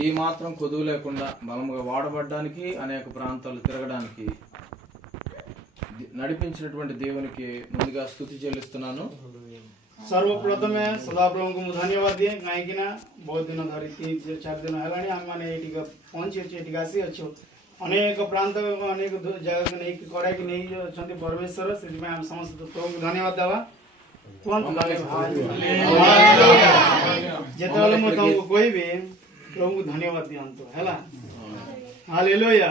ఈ మాత్రం కొదువు లేకుండా బలముగా వాడబడ్డానికి, అనేక ప్రాంతాలు తిరగడానికి నడిపించినటువంటి దేవునికి ముందుగా స్తుతి చెల్లిస్తున్నాను. सर्वप्रथमे सदाप्रभु को धन्यवाद दिए कहीं बहुत दिन धरी 3-4 दिन है आम पहुंची आसी अच्छे अनेक प्रांत अनेक जगह नहीं कड़ा की नहीं अच्छा परमेश्वर से समस्त प्रभु को धन्यवाद देवा जिते मुझे कोई भी प्रभु को धन्यवाद दिंतु है हालेलुया।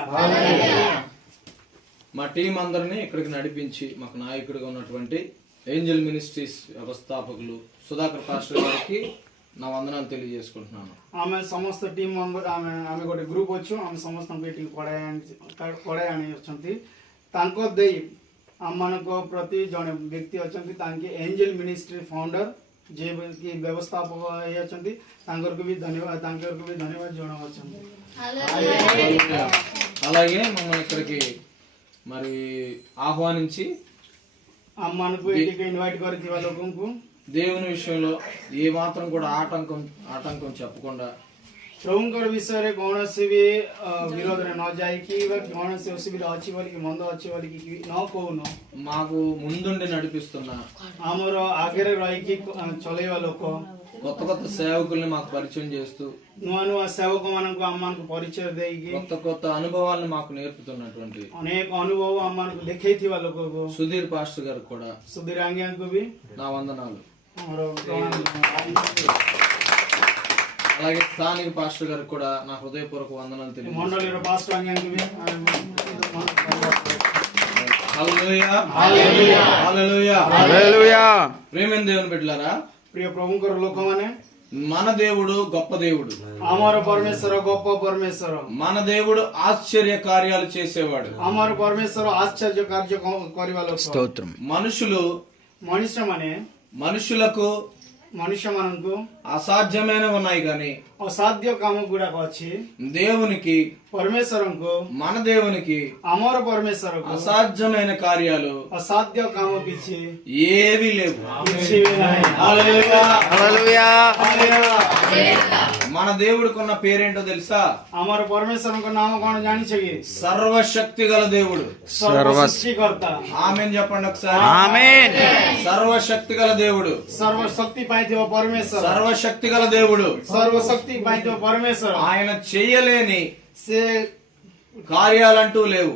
మా టీం అందరినీ ఇక్కడికి నడిపించి మాకు నాయకుడిగా ఉన్నటువంటి ఏంజల్ మినిస్ట్రీస్ వ్యవస్థాపకులు సుధాకర్ పాస్టర్ గారికి నా వందనాలు తెలియజేసుకుంటున్నాను. ఆమె సమస్త టీం మెంబర్ ఆమె ଗୋଟେ ଗ୍ରୁପ ଅଛୁ ଆମେ ସମସ୍ତଙ୍କୁ ଏଠି କଡ଼ାଇ ଆଣି ଅଛନ୍ତି ତାଙ୍କ ଦେଇ ଆମମାନଙ୍କ ପ୍ରତି ଜଣେ ବ୍ୟକ୍ତି ଅଛନ୍ତି ତାଙ୍କେ ଏଞ୍ଜେଲ ମିନିଷ୍ଟ୍ରି ଫାଉଣ୍ଡର ଯେ କି ବ୍ୟବସ୍ଥାପକ ହେଇ ଅଛନ୍ତି ତାଙ୍କରକୁ ବି ଧନ୍ୟବାଦ ଜଣାଉଛନ୍ତି। అలాగే మమ్మల్ని ఇక్కడికి మరి ఆహ్వానించి అమ్మకు ఇంటికి ఇన్వైట్ କରିଥିବା ଲୋକଙ୍କୁ దేవుని విషయంలో ఏ మాత్రం కూడా ఆటంకం చెప్పకుండా ପ୍ରଭୁଙ୍କର ବିଷୟରେ କୌଣସି ବି ବିରୋଧରେ ନ ଯାଇକି ବା କୌଣସି ଅସୁବିଧା ଅଛି ବୋଲିକି ମନ୍ଦ ଅଛି ବୋଲିକି ନ କହୁନ మాకు ముందుండి నడిపిస్తున్న ଆମର ଆଗରେ ରହିକି ଚଲେଇବା ଲୋକ కొత్త కొత్త సేవకుల్ని మాకు పరిచయం చేస్తూ ନୂଆ ନୂଆ ସେବକ ମାନଙ୍କୁ ଆମମାନଙ୍କୁ ପରିଚୟ ଦେଇକି కొత్త కొత్త అనుభవాలను మాకు నేర్పుతున్నటువంటి ଅନେକ ଅନୁଭବ ଆମମାନଙ୍କୁ ଦେଖେଇଥିବା ଲୋକକୁ సుధీర్ పాస్టర్ గారు కూడా ସୁଧୀର ଆଜ୍ଞାଙ୍କୁ ବି నా వందనాలు. ଆମର అలాగే స్థానిక పాస్టర్ గారికి కూడా నా హృదయపూర్వక వందనాలు తెలియజేస్తున్నాను. మండలిର పాస్టర్ ଆଜ୍ଞାଙ୍କୁ ବି హల్లెలూయా హల్లెలూయా హల్లెలూయా హల్లెలూయా. ప్రేమైన దేవుని బిడ్డలారా, ପ୍ରିୟ ପ୍ରଭୁଙ୍କର ଲୋକମାନେ, మన దేవుడు గొప్ప దేవుడు, ଆମର ପରମେଶ୍ୱର గొప్ప పరమేశ్వర, మన దేవుడు ఆశ్చర్య కార్యాలు చేసేవాడు, ଆମର ପରମେଶ୍ୱର ఆశ్చర్య କାର୍ଯ୍ୟ କରିବା ଲୋକ। స్తోత్రం. మనుషులకు మనుష్యମାନଙ୍କୁ అసాధ్యమైనవి ఉన్నాయి కానీ ଅସାଧ୍ୟ କାମ ଗୁଡାକ ଅଛି, దేవునికి ପରମେଶ୍ୱରଙ୍କୁ మన దేవునికి ଆମର ପରମେଶ୍ୱରକୁ అసాధ్యమైన కార్యాలు ଅସାଧ୍ୟ କାମ କିଛି ఏవి లేవు. କିଛି ବି ନାହିଁ। హల్లెలూయా హల్లెలూయా హల్లెలూయా. మన దేవుడికున్న పేరేంటో తెలుసా? ଆମର ପରମେଶ୍ୱରଙ୍କ ନାମ କଣ ଜାଣିଛ କି? సర్వశక్తి గల దేవుడు, సర్వసృష్టికర్త। ఆమేన్ చెప్పండి ఒకసారి. ఆమేన్. సర్వశక్తి గల దేవుడు, సర్వశక్తి పాయిଥିବା ପରମେଶ୍ୱର, సర్వశక్తి గల దేవుడు, సర్వశక్తి పాయిଥିବା ପରମେଶ୍ୱର। ఆయన చేయలేని ସେ కార్యాలంటూ లేవు.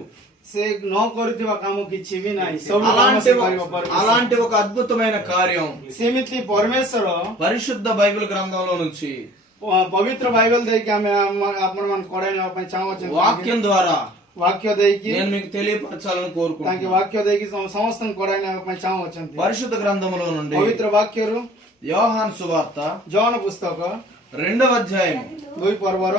ସେ ନ କରୁଥିବା କାମ କିଛି ବି ନାହିଁ। ସବୁ କାମ ସେ କରିବ ପରମେଶ୍ୱର। అలాంటి ఒక అద్భుతమైన కార్యం ସେମିତି ପରମେଶ୍ୱର పరిశుద్ధ బైబిల్ గ్రంథంలో నుంచి ପବିତ୍ର ବାଇବେଲ ଦେଇକି ଆମେ ଆପଣ ମାନଙ୍କୁ କଢାଇ ନେବା ପାଇଁ ଚାହୁଁଛୁ। వాక్యం ద్వారా వాక్ୟ ଦେଇକି నేను మీకు తెలియపరచాలని ତାଙ୍କେ కోరుకుంటున్నాను. వాక్ୟ ଦେଇକି ସମସ୍ତଙ୍କୁ କଢାଇ ନେବା ପାଇଁ ଚାହୁଁଛନ୍ତି। పరిశుద్ధ గ్రంథంలో నుండి ପବିତ୍ର ବାକ୍ୟରୁ యోహాను సువార్త ଜନ ପୁସ୍ତକ 2వ అధ్యాయం 2 ପର୍ବର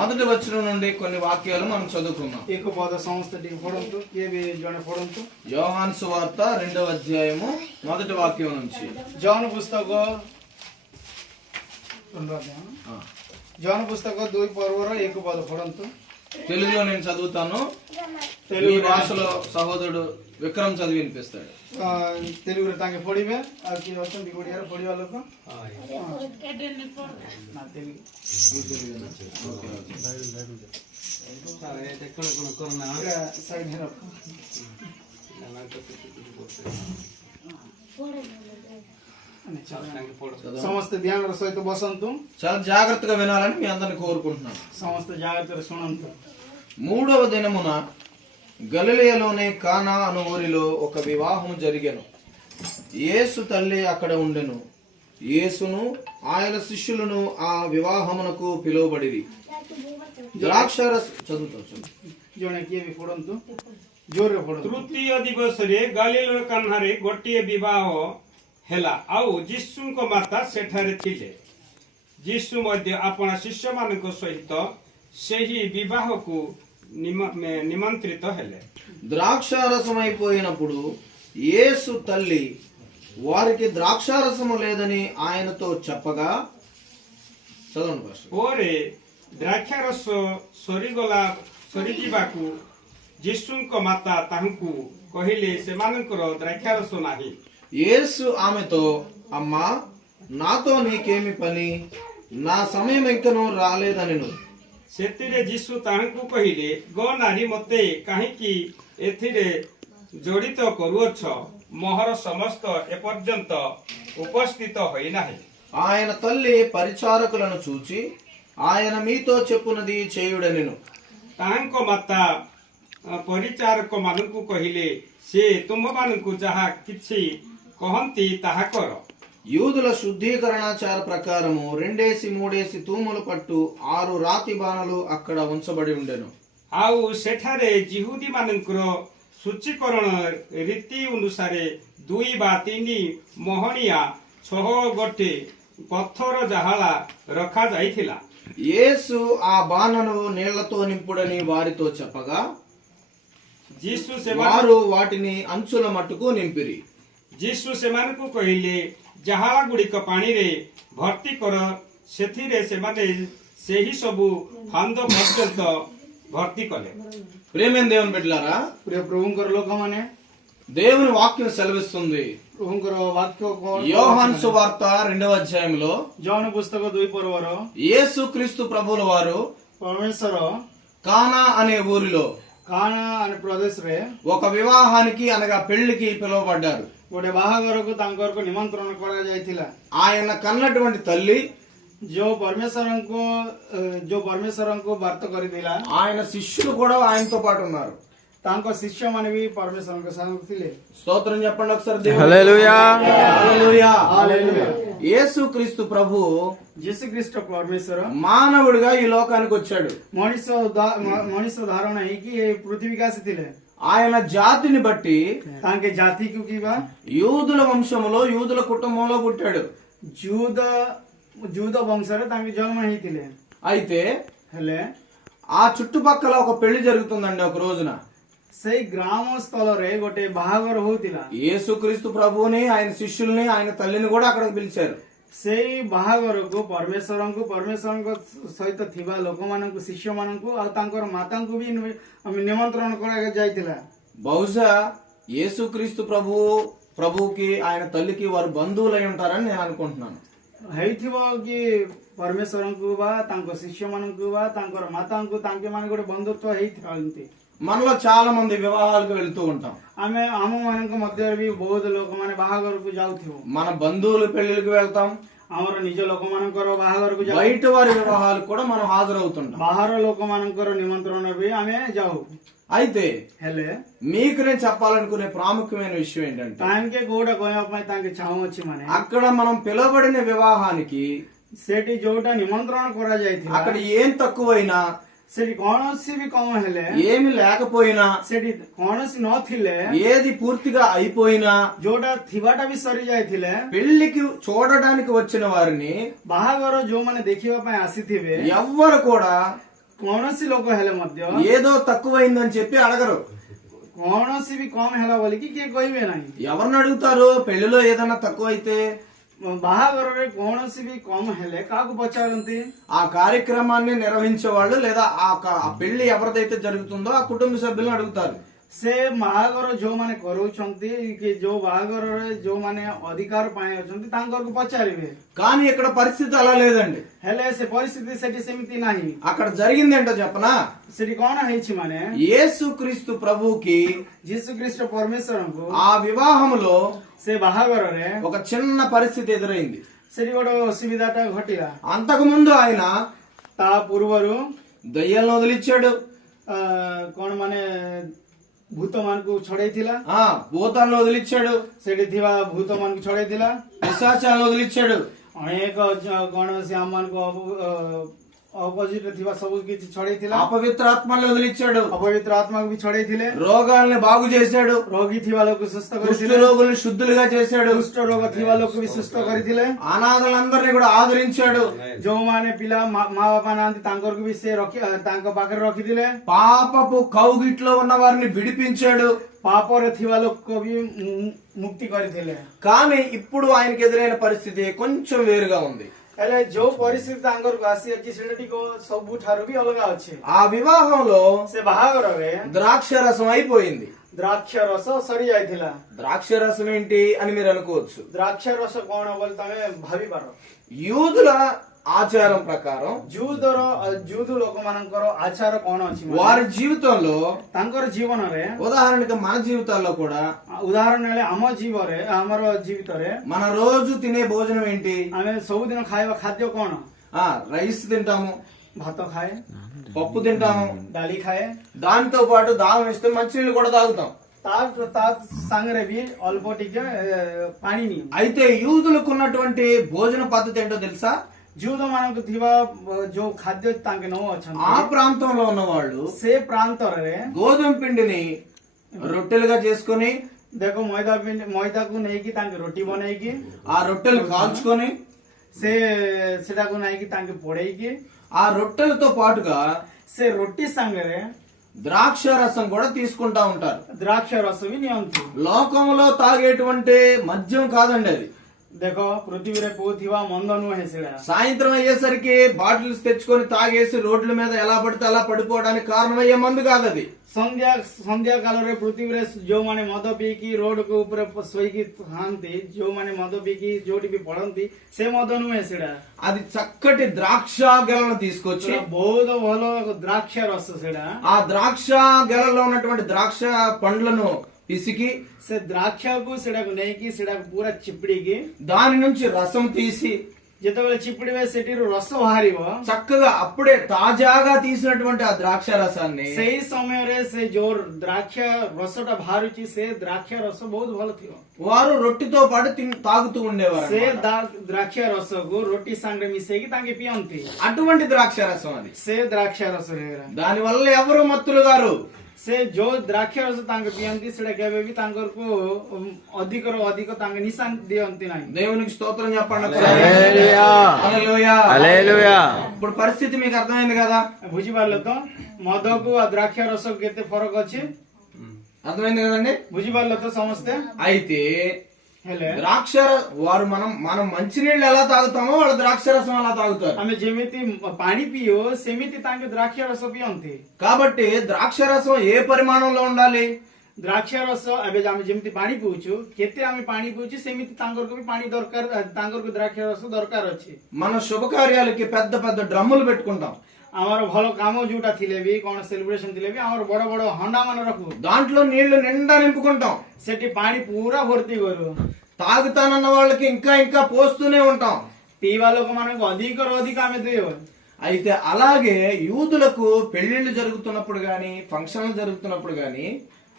1వ వచనం నుండి కొన్ని వాక్యాలు మనం చదువుకున్నాం. ଏକ ପଦ ସମସ୍ତେ ଟିକେ ପଢନ୍ତୁ, କିଏ ବି ଜଣେ ପଢନ୍ତୁ। యోహాను సువార్త 2వ అధ్యాయము 1వ వాక్యం నుంచి. ଜନ పుస్తକ 2 ପର୍ବର 1 ପଦ ପଢନ୍ତୁ। తెలుగులో నేను చదువుతాను, తెలుగు తెలుగు భాషలో సహోదరుడు విక్రమ్ చదివి వినిపిస్తాడు. తెలుగుରେ ତାଙ୍କେ ପଢିବେ। ଆଉ କିଏ ଅଛନ୍ତି ଓଡ଼ିଆରେ ପଢିବା ଲୋକ? ନା ତେଲୁଗୁ। ସାଇଡ୍ ରଖ। ସମସ୍ତେ ଧ୍ୟାନର ସହିତ ବସନ୍ତୁ, చాలా జాగ్రత్తగా వినాలని మీ అందరిని కోరుకుంటున్నాను. ସମସ୍ତେ ଜାଗ୍ରତରେ ଶୁଣନ୍ତୁ। 3వ దినమున గలిలయలోని కానా అను ఊరిలో ఒక వివాహం జరిగెను. యేసు తల్లి అక్కడ ఉండెను. యేసును ఆయన శిష్యులను ఆ వివాహమునకు పిలువబడిరి. ద్రాక్షారస ଜଣେ କିଏ ବି ପଢନ୍ତୁ, ଜୋରରେ ପଢନ୍ତୁ। ତୃତୀୟ ଦିବସରେ ଗାଲିଲ କାହ୍ନାରେ ଗୋଟିଏ ବିବାହ ହେଲା, ଆଉ ଯୀଶୁଙ୍କ ମାତା ସେଠାରେ ଥିଲେ। ଯୀଶୁ ମଧ୍ୟ ଆପଣା ଶିଷ୍ୟମାନଙ୍କ ସହିତ ସେହି ବିବାହକୁ నిమంత్రిత హెలే. ద్రాక్షారసం అయిపోయినప్పుడు యేసు తల్లి వారికి ద్రాక్షారసము లేదని ఆయనతో చెప్పగా, చదవండి పాస్టర్. ପରେ ଦ୍ରାକ୍ଷାରସ ସରିଯିବାକୁ ଯୀଶୁଙ୍କ ମାତା ତାହାଙ୍କୁ କହିଲେ, ସେମାନଙ୍କର ଦ୍ରାକ୍ଷାରସ ନାହିଁ। యేసు ఆమెతో, అమ్మా నాతో నీకేమి పని, నా సమయం ఇంకనూ రాలేదనెను। ସେଥିରେ ଯୀଶୁ ତାହାଙ୍କୁ କହିଲେ, ଗୋ ନାରୀ, ମୋତେ କାହିଁକି ଏଥିରେ ଜଡ଼ିତ କରୁଅଛ? ମୋହର ସମସ୍ତ ଏପର୍ଯ୍ୟନ୍ତ ଉପସ୍ଥିତ ହୋଇନାହିଁ। ఆయన తల్లి పరిచారకులను చూచి ఆయన మీతో చెప్పునది చేయుడనెను। ତାହାଙ୍କ ମାତା ପରିଚାରକ ମାନଙ୍କୁ କହିଲେ, ସେ ତୁମମାନଙ୍କୁ ଯାହା କିଛି କହନ୍ତି ତାହା କର। యూదుల శుద్ధీకరణాచార ప్రకారము 2-3 తూములు పట్టు 6 రాతి బాణలు అక్కడ ఉంచబడి ఉండెను। ଆଉ ସେଠାରେ ଜିହୁଦୀ ମାନଙ୍କର ସୂଚୀକରଣ ରୀତି ଅନୁସାରେ 2 ବା 3 ମହଣିଆ 6 ଗୋଟି ପଥର ଜାହାଳା ରଖାଯାଇଥିଲା। యేసు ఆ బాణను నీళ్లతో నింపుడని వారితో చెప్పగా ଯୀଶୁ వారు వాటిని అంచుల మట్టుకు నింపిరి। ସେମାନଙ୍କୁ କହିଲେ, ଜାହାଳା ଗୁଡ଼ିକ ପାଣିରେ ଭର୍ତ୍ତି କର। ସେଥିରେ ସେମାନେ ସେହି ସବୁ ଫାନ୍the ପର୍ଯ୍ୟନ୍ତ ଭର୍ତ୍ତି କଲେ। ప్రేమైన దేవుని బిడ్డలారా, ପ୍ରିୟ ପ୍ରଭୁଙ୍କର ଲୋକମାନେ, దేవుని వాక్యం సెలవిస్తుంది ପ୍ରଭୁଙ୍କର ବାକ୍ୟ యోహాను సువార్త 2వ అధ్యాయంలో ଜଣ ପୁସ୍ତକ 2 ପର୍ବର యేసు క్రీస్తు ప్రభువుల వారు ପରମେଶ୍ୱର కానా అనే ఊరిలో କାନା అనే ପ୍ରଦେଶରେ ఒక వివాహానికి అనగా పెళ్లికి పిలువబడ్డారు। ଗୋଟେ ବାହାଘରକୁ ତାଙ୍କରକୁ ନିମନ୍ତ୍ରଣ କରାଯାଇଥିଲା। ఆయన కన్నటువంటి తల్లి ଯୋଉ ପରମେଶ୍ୱରଙ୍କୁ ବାର୍ତ୍ତା କରିଥିଲା, ఆయన శిష్యులు కూడా ఆయనతో పాటు ఉన్నారు। ତାଙ୍କ ଶିଷ୍ୟମାନେ ବି ପରମେଶ୍ୱରଙ୍କ ସାଙ୍ଗରେ ଥିଲେ। స్తోత్రం చెప్పండి ఒకసారి దేవునికి। హల్లెలూయా హల్లెలూయా। ହାଲେଲୁୟା। యేసు క్రీస్తు ప్రభు ଯୀଶୁ ଖ୍ରୀଷ୍ଟ ପରମେଶ୍ୱର మానవుడిగా ఈ లోకానికి వచ్చాడు। ମଣିଷ ଧାରଣ ହେଇକି ଏ ପୃଥିବୀకి ଆସିଥିଲେ। ఆయన జాతిని బట్టి ତାଙ୍କେ ଜାତିକୁ କିବା యూదుల వంశములో యూదుల కుటుంబంలో పుట్టాడు। ଯୁଦ ବଂଶରେ ତାଙ୍କେ ଜନ୍ମ ହେଇଥିଲେ। అయితే ହେଲେ ఆ చుట్టుపక్కల ఒక పెళ్లి జరుగుతుందండి ఒక రోజున। ସେଇ ଗ୍ରାମ ସ୍ଥଳରେ ଗୋଟେ ବାହାଘର ହଉଥିଲା। యేసుక్రీస్తు ప్రభువుని ఆయన శిష్యుల్ని ఆయన తల్లిని కూడా అక్కడికి పిలిచారు। ସେଇ ବାହାଘରକୁ ପରମେଶ୍ୱରଙ୍କ ସହିତ ଥିବା ଲୋକମାନଙ୍କୁ, ଶିଷ୍ୟମାନଙ୍କୁ ଆଉ ତାଙ୍କର ମାତାଙ୍କୁ ବି ନିମନ୍ତ୍ରଣ କରାଯାଇଥିଲା। బహుశా యేసుక్రీస్తు ప్రభువుకి ఆయన తల్లికి వారు బంధువులై ఉంటారని నేను అనుకుంటున్నాను। ହେଇଥିବ କି ପରମେଶ୍ୱରଙ୍କୁ ବା ତାଙ୍କ ଶିଷ୍ୟମାନଙ୍କୁ ବା ତାଙ୍କର ମାତାଙ୍କୁ ତାଙ୍କେ ମାନେ ଗୋଟେ ବନ୍ଧୁତ୍ୱ ହେଇଥାନ୍ତି। మనలో చాలా మంది వివాహాలకు వెళ్తూ ఉంటాం। ଆମ ମାନଙ୍କ ମଧ୍ୟରେ ବି ବହୁତ ଲୋକମାନେ ବାହାଘରକୁ ଯାଉଥିବ। మన బంధువుల పెళ్లికి వెళ్తాం, ଆମର ନିଜ ଲୋକମାନଙ୍କର ବାହାଘରକୁ ଯାଉ, బయట వారి వివాహాలకు కూడా మనం హాజరవుతుంటాం। ବାହାର ଲୋକମାନଙ୍କର ନିମନ୍ତ୍ରଣ ବି ଆମେ ଯାଉ। అయితే ହେଲେ మీకు నేను చెప్పాలనుకునే ప్రాముఖ్యమైన విషయం ఏంటంటే ତାଙ୍କେ କୋଉଟା କହିବା ପାଇଁ ତାଙ୍କେ ଚାହୁଁଅଛି ମାନେ అక్కడ మనం పిలువబడిన వివాహానికి ସେଠି ଯୋଉଟା ନିମନ୍ତ୍ରଣ କରାଯାଇଥିଲା, అక్కడ ఏం తక్కువైనా ସେଠି କୌଣସି ବି କମ ହେଲେ, ఏమి లేకపోయినా ସେଠି କୌଣସି ନଥିଲେ, ఏది పూర్తిగా అయిపోయినా ଯୋଉଟା ଥିବାଟା ବି ସରି ଯାଇଥିଲେ, పెళ్లికి చూడడానికి వచ్చిన వారిని ବାହାଘର ଯୋଉମାନେ ଦେଖିବା ପାଇଁ ଆସିଥିବେ, ఎవ్వరు కూడా କୌଣସି ଲୋକ ହେଲେ ମଧ୍ୟ ఏదో తక్కువైందని చెప్పి అడగరు। କୌଣସି ବି କମ ହେଲା ବୋଲିକି କିଏ କହିବେ ନାହିଁ। ఎవరిని అడుగుతారు? పెళ్లిలో ఏదైనా తక్కువ అయితే ବାହାଘରରେ କୌଣସି ବି କମ ହେଲେ କାହାକୁ ପଚାରନ୍ତି? ఆ కార్యక్రమాన్ని నిర్వహించే వాళ్ళు లేదా ఆ పెళ్లి ఎవరిదైతే జరుగుతుందో ఆ కుటుంబ సభ్యులను అడుగుతారు। ସେ ବାହାଘର ଯୋଉମାନେ କରଉଛନ୍ତି କି ଯୋଉ ବାହାଘରରେ ଯୋଉମାନେ ଅଧିକାର ପାଇଁ ଅଛନ୍ତି ତାଙ୍କକୁ ପଚାରିବେ। కానీ ఇక్కడ పరిస్థితి అలా లేదండి। ହେଲେ ସେ ପରିସ୍ଥିତି ସେଠି ସେମିତି ନାହିଁ। అక్కడ జరిగింది ఏంటో చెప్పనా? ସେଠି କଣ ହେଇଛି ମାନେ యేసుక్రీస్తు ప్రభువుకి ଯୀଶୁ ଖ୍ରୀଷ୍ଟ ପରମେଶ୍ୱରଙ୍କୁ ఆ వివాహములో ସେ ବାହାଘରରେ ఒక చిన్న పరిస్థితి ఎదురైంది। ସେଠି ଗୋଟେ ଅସୁବିଧାଟା ଘଟିଲା। అంతకు ముందు ఆయన ତା ପୂର୍ବରୁ దయ్యాలను వదిలిచ్చాడు, କଣ ମାନେ ଭୂତ ମାନଙ୍କୁ ଛଡେଇଥିଲା, భూతాలను వదిలిచ్చాడు, ସେଠି ଥିବା ଭୂତ ମାନଙ୍କୁ ଛଡେଇଥିଲା, పిశాచాలను వదిలిచ్చాడు, ଅନେକ କଣ ସେ ଆମ ମାନଙ୍କୁ ଅପୋଜିଟ୍ ରେ ଥିବା ସବୁ କିଛି ଛଡେଇଥିଲା, అపవిత్ర ఆత్మలను వదిలిచ్చాడు, ଅପବିତ୍ର ఆత్మକୁ ବି ଛଡେଇଥିଲେ, రోగాల్ని బాగు చేశాడు, ରୋଗୀ ଥିବା ଲୋକକୁ ସୁସ୍ଥ కుష్ఠ କରିଥିଲେ, రోగుల్ని శుద్ధులుగా చేశాడు, କୁଷ୍ଠ ରୋଗ ଥିବା ଲୋକକୁ ବି ସୁସ୍ଥ କରିଥିଲେ, అనాథలందరినీ కూడా ఆదరించాడు, ଯୋଉମାନେ ପିଲା ମା ବାପା ନାହାନ୍ତି ତାଙ୍କରକୁ ବି ସେ ତାଙ୍କ ପାଖରେ ରଖିଥିଲେ, పాపపు కౌగిట్లో ఉన్న వారిని విడిపించాడు, ପାପରେ ଥିବା ଲୋକ ବି ମୁକ୍ତି କରିଥିଲେ। కానీ ఇప్పుడు ఆయనకి ఎదురైన పరిస్థితి కొంచెం వేరుగా ఉంది। ହେଲେ ଯୋଉ ପରିସ୍ଥିତି ତାଙ୍କରକୁ ଆସିଅଛି ସେଟା ଟିକେ ସବୁଠାରୁ ବି ଅଲଗା ଅଛି। ఆ వివాహంలో ସେ ବାହାଘରରେ ద్రాక్ష రసం అయిపోయింది। ଦ୍ରାକ୍ଷ ରସ ସରି ଯାଇଥିଲା। ద్రాక్ష రసం ఏంటి అని మీరు అనుకోవచ్చు। ଦ୍ରାକ୍ଷ ରସ କଣ ବୋଲି ତମେ ଭାବିପାର। యూదుల ఆచారం ప్రకారం ଜୁଦ ଲୋକମାନଙ୍କର ଆଚାର କଣ ଅଛି ମାନେ? వారి జీవితంలో ତାଙ୍କର ଜୀବନରେ ఉదాహరణకి మన జీవితాల్లో కూడా ଉଦାହରଣ ନେଲେ ଆମର ଜୀବିତରେ మన రోజు తినే భోజనం ఏంటి? ଆମେ ସବୁଦିନ ଖାଇବା ଖାଦ୍ୟ କଣ? రైస్ తింటాము, ଭାତ ଖାଏ, పప్పు తింటాము, ଡାଲି ଖାଏ, దానితో పాటు దాహం వేస్తే మంచినీళ్ళు కూడా తాగుతాం. ତା ସାଙ୍ଗରେ ବି ଅଳ୍ପ ଟିକେ ପାଣି ନିଏ. అయితే యూదులకు ఉన్నటువంటి భోజన పద్ధతి ఏంటో తెలుసా? ଜୁଦ ମାନଙ୍କୁ ଥିବା ଯୋଉ ଖାଦ୍ୟ ତାଙ୍କେ ନଉ ఆ ଅଛନ୍ତି ప్రాంతంలో ఉన్న వాళ్ళు ସେ ପ୍ରାନ୍ତରେ గోధుమ పిండిని రొట్టెలుగా చేసుకొని ଦେଖ ମଇଦାକୁ ନେଇକି ତାଙ୍କେ ରୋଟି ବନେଇକି ఆ రొట్టెలు కాల్చుకొని ସେଟାକୁ ନେଇକି ତାଙ୍କେ ପୋଡେଇକି ఆ రొట్టెలతో పాటుగా ସେ ରୋଟି ସାଙ୍ଗରେ ద్రాక్ష రసం కూడా తీసుకుంటా ఉంటారు. ଦ୍ରାକ୍ଷ ରସ ବି ନିଅନ୍ତି. లోకంలో తాగేటువంటి మద్యం కాదండి అది. ଦେଖ ପୃଥିବୀରେ ପିଉଥିବା ମନ୍ଦ ନୁହେଁ ସେଟା. సాయంత్రం అయ్యేసరికి బాటిల్స్ తెచ్చుకొని తాగేసి రోడ్ల మీద ఎలా పడితే అలా పడిపోవడానికి కారణమయ్యే మందు కాదు అది. ସନ୍ଧ୍ୟା କାଳରେ ପୃଥିବୀରେ ଯୋଉମାନେ ମଦ ପିଇକି ରୋଡ ଉପରେ ଶୋଇକି ଥାଆନ୍ତି, ଯୋଉମାନେ ମଦ ପିଇକି ଯୋଉଠି ବି ପଡନ୍ତି, ସେ ମଦ ନୁହେଁ ସେଟା. అది చక్కటి ద్రాక్ష గెలను తీసుకొచ్చి ବହୁତ ଭଲ ଦ୍ରାକ୍ଷ ରସ ସେଟା. ఆ ద్రాక్ష గెలలో ఉన్నటువంటి ద్రాక్ష పండ్లను పిసికి ସେ ଦ୍ରାକ୍ଷକୁ ସେଟାକୁ ନେଇକି ସେଟାକୁ ପୁରା ଚିପୁଡିକି దాని నుంచి రసం తీసి ଯେତେବେଳେ ଚିପୁଡିବେ ସେଠିରୁ ରସ ବାହାରିବ. చక్కగా అప్పుడే తాజాగా తీసినటువంటి ఆ ద్రాక్ష రసాన్ని ସେଇ ସମୟରେ ସେ ଯୋଉ ଦ୍ରାକ୍ଷ ରସଟା ବାହାରୁଛି, ସେ ଦ୍ରାକ୍ଷ ରସ ବହୁତ ଭଲ ଥିବ. వారు రొట్టితో పాటు తాగుతూ ఉండేవారు. ସେ ଦ୍ରାକ୍ଷ ରସକୁ ରୋଟି ସାଙ୍ଗରେ ମିଶେଇକି ତାଙ୍କେ ପିଅନ୍ତି. అటువంటి ద్రాక్ష రసం అది. ସେ ଦ୍ରାକ୍ଷ ରସ దాని వల్ల ఎవరు మత్తులు గారు. ସେ ଯୋଉ ଦ୍ରାକ୍ଷ ରସ ତାଙ୍କେ ପିଅନ୍ତି, ସେଟା କେବେ ବି ତାଙ୍କରକୁ ଅଧିକରୁ ଅଧିକ ତାଙ୍କେ ନିଶା ଦିଅନ୍ତି ନାହିଁ. దేవునికి స్తోత్రం చెప్పండి. హల్లెలూయా. హల్లెలూయా. ఇప్పుడు పరిస్థితి మీకు అర్థమైంది కదా? ବୁଝିପାରିଲ ତ ମଦକୁ ଆଉ ଦ୍ରାକ୍ଷ ରସକୁ କେତେ ଫରକ ଅଛି? అర్థమైంది కదండి? ବୁଝିପାରିଲ ତ ସମସ୍ତେ? అయితే ହେଲେ ద్రాక్ష వారు మనం మంచినీళ్ళు ఎలా తాగుతామో వాళ్ళు ద్రాక్ష రసం అలా తాగుతారు. ଆମେ ଯେମିତି ପାଣି ପିଉ ସେମିତି ତାଙ୍କେ ଦ୍ରାକ୍ଷ ରସ ପିଅନ୍ତି. కాబట్టి ద్రాక్ష రసం ఏ పరిమాణంలో ఉండాలి? ଦ୍ରାକ୍ଷ ରସ ଏବେ ଆମେ ଯେମିତି ପାଣି ପିଉଛୁ, କେତେ ଆମେ ପାଣି ପିଉଛୁ ସେମିତି ତାଙ୍କରକୁ ବି ପାଣି ଦରକାର, ତାଙ୍କରକୁ ଦ୍ରାକ୍ଷ ରସ ଦରକାର ଅଛି. మన శుభకార్యాలకి పెద్ద పెద్ద డ్రమ్ములు పెట్టుకుంటాం. ଆମର ଭଲ କାମ ଯୋଉଟା ଥିଲେ ବି, କଣ ସେଲିବ୍ରେସନ ଥିଲେ ବି, ଆମର ବଡ ବଡ ହଣ୍ଡା ମାନେ ରଖୁ, దాంట్లో నీళ్లు నిండా నింపుకుంటాం. ସେଠି ପାଣି ପୁରା ଭର୍ତ୍ତି କରୁ. తాగుతానన్న వాళ్ళకి ఇంకా ఇంకా పోస్తూనే ఉంటాం. ପିଇବା ଲୋକମାନଙ୍କୁ ଅଧିକରୁ ଅଧିକ ଆମେ ଦିଅ. అయితే అలాగే యూదులకు పెళ్లిళ్ళు జరుగుతున్నప్పుడు గాని ఫంక్షన్లు జరుగుతున్నప్పుడు గాని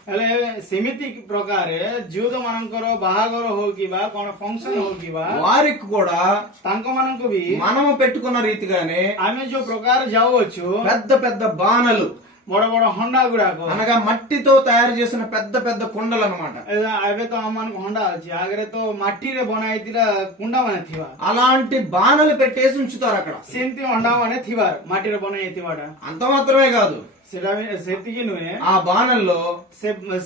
ହେଲେ ସେମିତି ପ୍ରକାରେ ଯୁଦ ମାନଙ୍କର ବାହାଘର ହଉ କିବା କଣ ଫଙ୍କସନ ହଉ କିବା వారికి కూడా ତାଙ୍କ ମାନଙ୍କୁ ବି మనము పెట్టుకున్న రీతిగానే ଆମେ ଯୋଉ ପ୍ରକାର ଯାଉଅଛୁ, పెద్ద పెద్ద బాణలు ବଡ ବଡ ହଣ୍ଡା ଗୁଡାକ, అనగా మట్టితో తయారు చేసిన పెద్ద పెద్ద కుండలు అన్నమాట. ଏବେ ତ ଆମମାନଙ୍କୁ ହଣ୍ଡା ଅଛି, ଆଗରେ ତ ମାଟିରେ ବନା ହେଇଥିଲା କୁଣ୍ଡା ମାନେ ଥିବା, అలాంటి బాణలు పెట్టేసి ఉంచుతారు అక్కడ. ସେମିତି ହଣ୍ଡା ମାନେ ଥିବାର ମାଟିରେ ବନା ହେଇଥିବାଟା. అంత మాత్రమే కాదు, ସେଟା ବି ସେତିକି ନୁହେଁ, ఆ బాణల్లో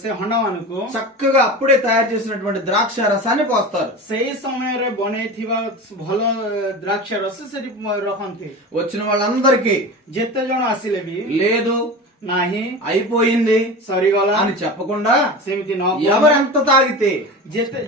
ସେ ହଣ୍ଡା ମାନଙ୍କୁ చక్కగా అప్పుడే తయారు చేసినటువంటి ద్రాక్ష రసాన్ని పోస్తారు. ସେଇ ସମୟରେ ବନେଇଥିବା ଭଲ ଦ୍ରାକ୍ଷ ରସ ସେଠି ରଖନ୍ତି. వచ్చిన వాళ్ళందరికీ ଯେତେ ଜଣ ଆସିଲେ ବି లేదు ନାହିଁ, అయిపోయింది ସରିଗଲା అని చెప్పకుండా ସେମିତି ନ ఎవరెంత తాగితే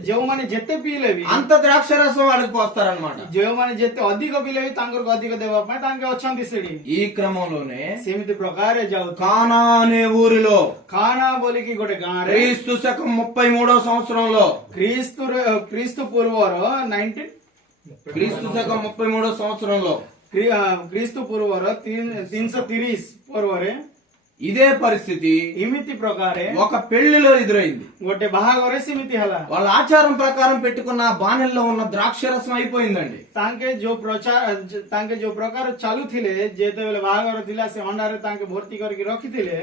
ଯୋଉମାନେ ଯେତେ ପିଇଲେ ବି, అంత ద్రాక్ష రసం వాళ్ళకి పోస్తారనమాట. ଯୋଉମାନେ ଯେତେ ଅଧିକ ପିଇଲେ ବି ତାଙ୍କର ଅଧିକ ଦେବା ପାଇଁ ତାଙ୍କେ ଅଛନ୍ତି ସେଠି. ఈ క్రమంలోనే ସେମିତି ପ୍ରକାରରେ ଯାଉ కానా అనే ఊరిలో ଖାନା ବୋଲିକି ଗୋଟେ ଗାଁରେ క్రీస్తు శకం 33వ సంవత్సరంలో କ୍ରିସ୍ତ ପୂର୍ବର 19 క్రీస్తు శకం 33వ సంవత్సరంలో କ୍ରିସ୍ତ ପୂର୍ବର 330 ପୂର୍ବରେ ఇదే పరిస్థితి ଏମିତି ପ୍ରକାରେ ఒక పెళ్లిలో ఎదురైంది. ଗୋଟେ ବାହାଘରେ ସେମିତି ହେଲା. వాళ్ళ ఆచారం ప్రకారం పెట్టుకున్న బాణెల్లో ఉన్న ద్రాక్ష రసం అయిపోయిందండి. ତାଙ୍କେ ଯୋଉ ପ୍ରକାର ଚାଲୁଥିଲେ, ଯେତେବେଳେ ବାହାଘର ଥିଲା ସେ ହଣ୍ଡାରେ ତାଙ୍କେ ଭର୍ତ୍ତି କରିକି ରଖିଥିଲେ.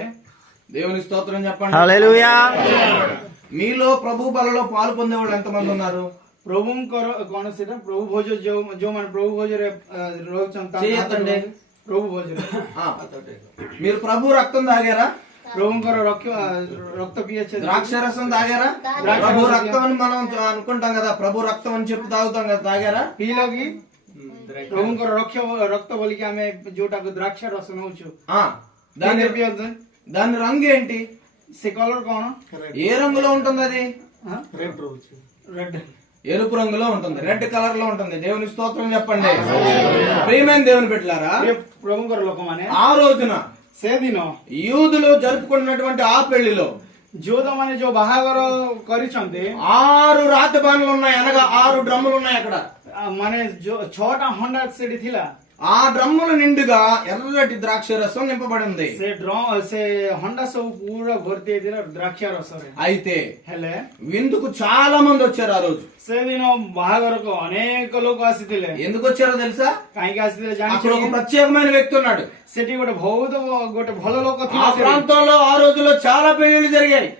దేవుని స్తోత్రం చెప్పండి. హల్లెలూయా. మీలో ప్రభు బలలో పాలు పొందే వాళ్ళు ఎంతమంది ఉన్నారు? ପ୍ରଭୁଙ୍କର କଣ ସେଟା ପ୍ରଭୁ ଭୋଜ ଯୋଉମାନେ ପ୍ରଭୁ ଭୋଜରେ ରହୁଛନ୍ତି, చేయొద్దండి. ପ୍ରଭୁ ଭୋଜରେ మీరు ప్రభు రక్తం తాగారా? ప్రభుଙ୍କର రక్త పియచ్చే ద్రాక్ష రసం తాగారా? ప్రభు రక్తం అని మనం అనుకుంటాం కదా, ప్రభు రక్తం అని చెప్పి తాగుతాం కదా, తాగారా? ପିଇଲକି ପ୍ରଭୁଙ୍କର ରକ୍ତ ବୋଲିକି ଆମେ ଯୋଉଟାକୁ ଦ୍ରାକ୍ଷ ରସ ନଉଛୁ, దాని ପିଅନ୍ତୁ. దాని రంగు ఏంటి? ସେ କଲର କଣ? ఏ రంగులో ఉంటుంది అది? రెడ్ ఎరుపు రంగులో ఉంటుంది, రెడ్ కలర్ లో ఉంటుంది. దేవుని స్తోత్రం చెప్పండి. ప్రియమైన దేవుని బిడ్డలారా, ପ୍ରଭୁଙ୍କର ଲୋକମାନେ ఆ రోజున ସେଦିନ యూదులు జరుపుకున్నటువంటి ఆ పెళ్లిలో ଯୋଉମାନେ ଯୋଉ ବାହାଘର କରିଛନ୍ତି 6 రాతి బాణలు ఉన్నాయి, అనగా 6 డ్రమ్ములు ఉన్నాయి అక్కడ. ମାନେ 6ଟା ହଣ୍ଡା ସେଠି ଥିଲା. ఆ డ్రమ్ముల నిండుగా ఎర్రటి ద్రాక్ష రసం నింపబడింది. ସେ ହଣ୍ଡା ସବୁ ପୁରା ଭର୍ତ୍ତି ହେଇଥିଲା ଦ୍ରାక్ష ରସରେ. అయితే ହେଲେ విందుకు చాలా మంది వచ్చారు ఆ రోజు. ସେଦିନ ବାହାଘରକୁ ଅନେକ ଲୋକ ଆସିଥିଲେ. ఎందుకు వచ్చారో తెలుసా? କାହିଁକି ଆସିଥିଲେ అక్కడ ఒక ଜାଣିଛ? ప్రత్యేకమైన వ్యక్తి ఉన్నాడు. ସେଠି ଗୋଟେ ଗୋଟେ ଭଲ ଲୋକ ఆ ଥିଲା. ప్రాంతంలో ఆ రోజుల్లో చాలా పెళ్లిళ్ళు జరిగాయి.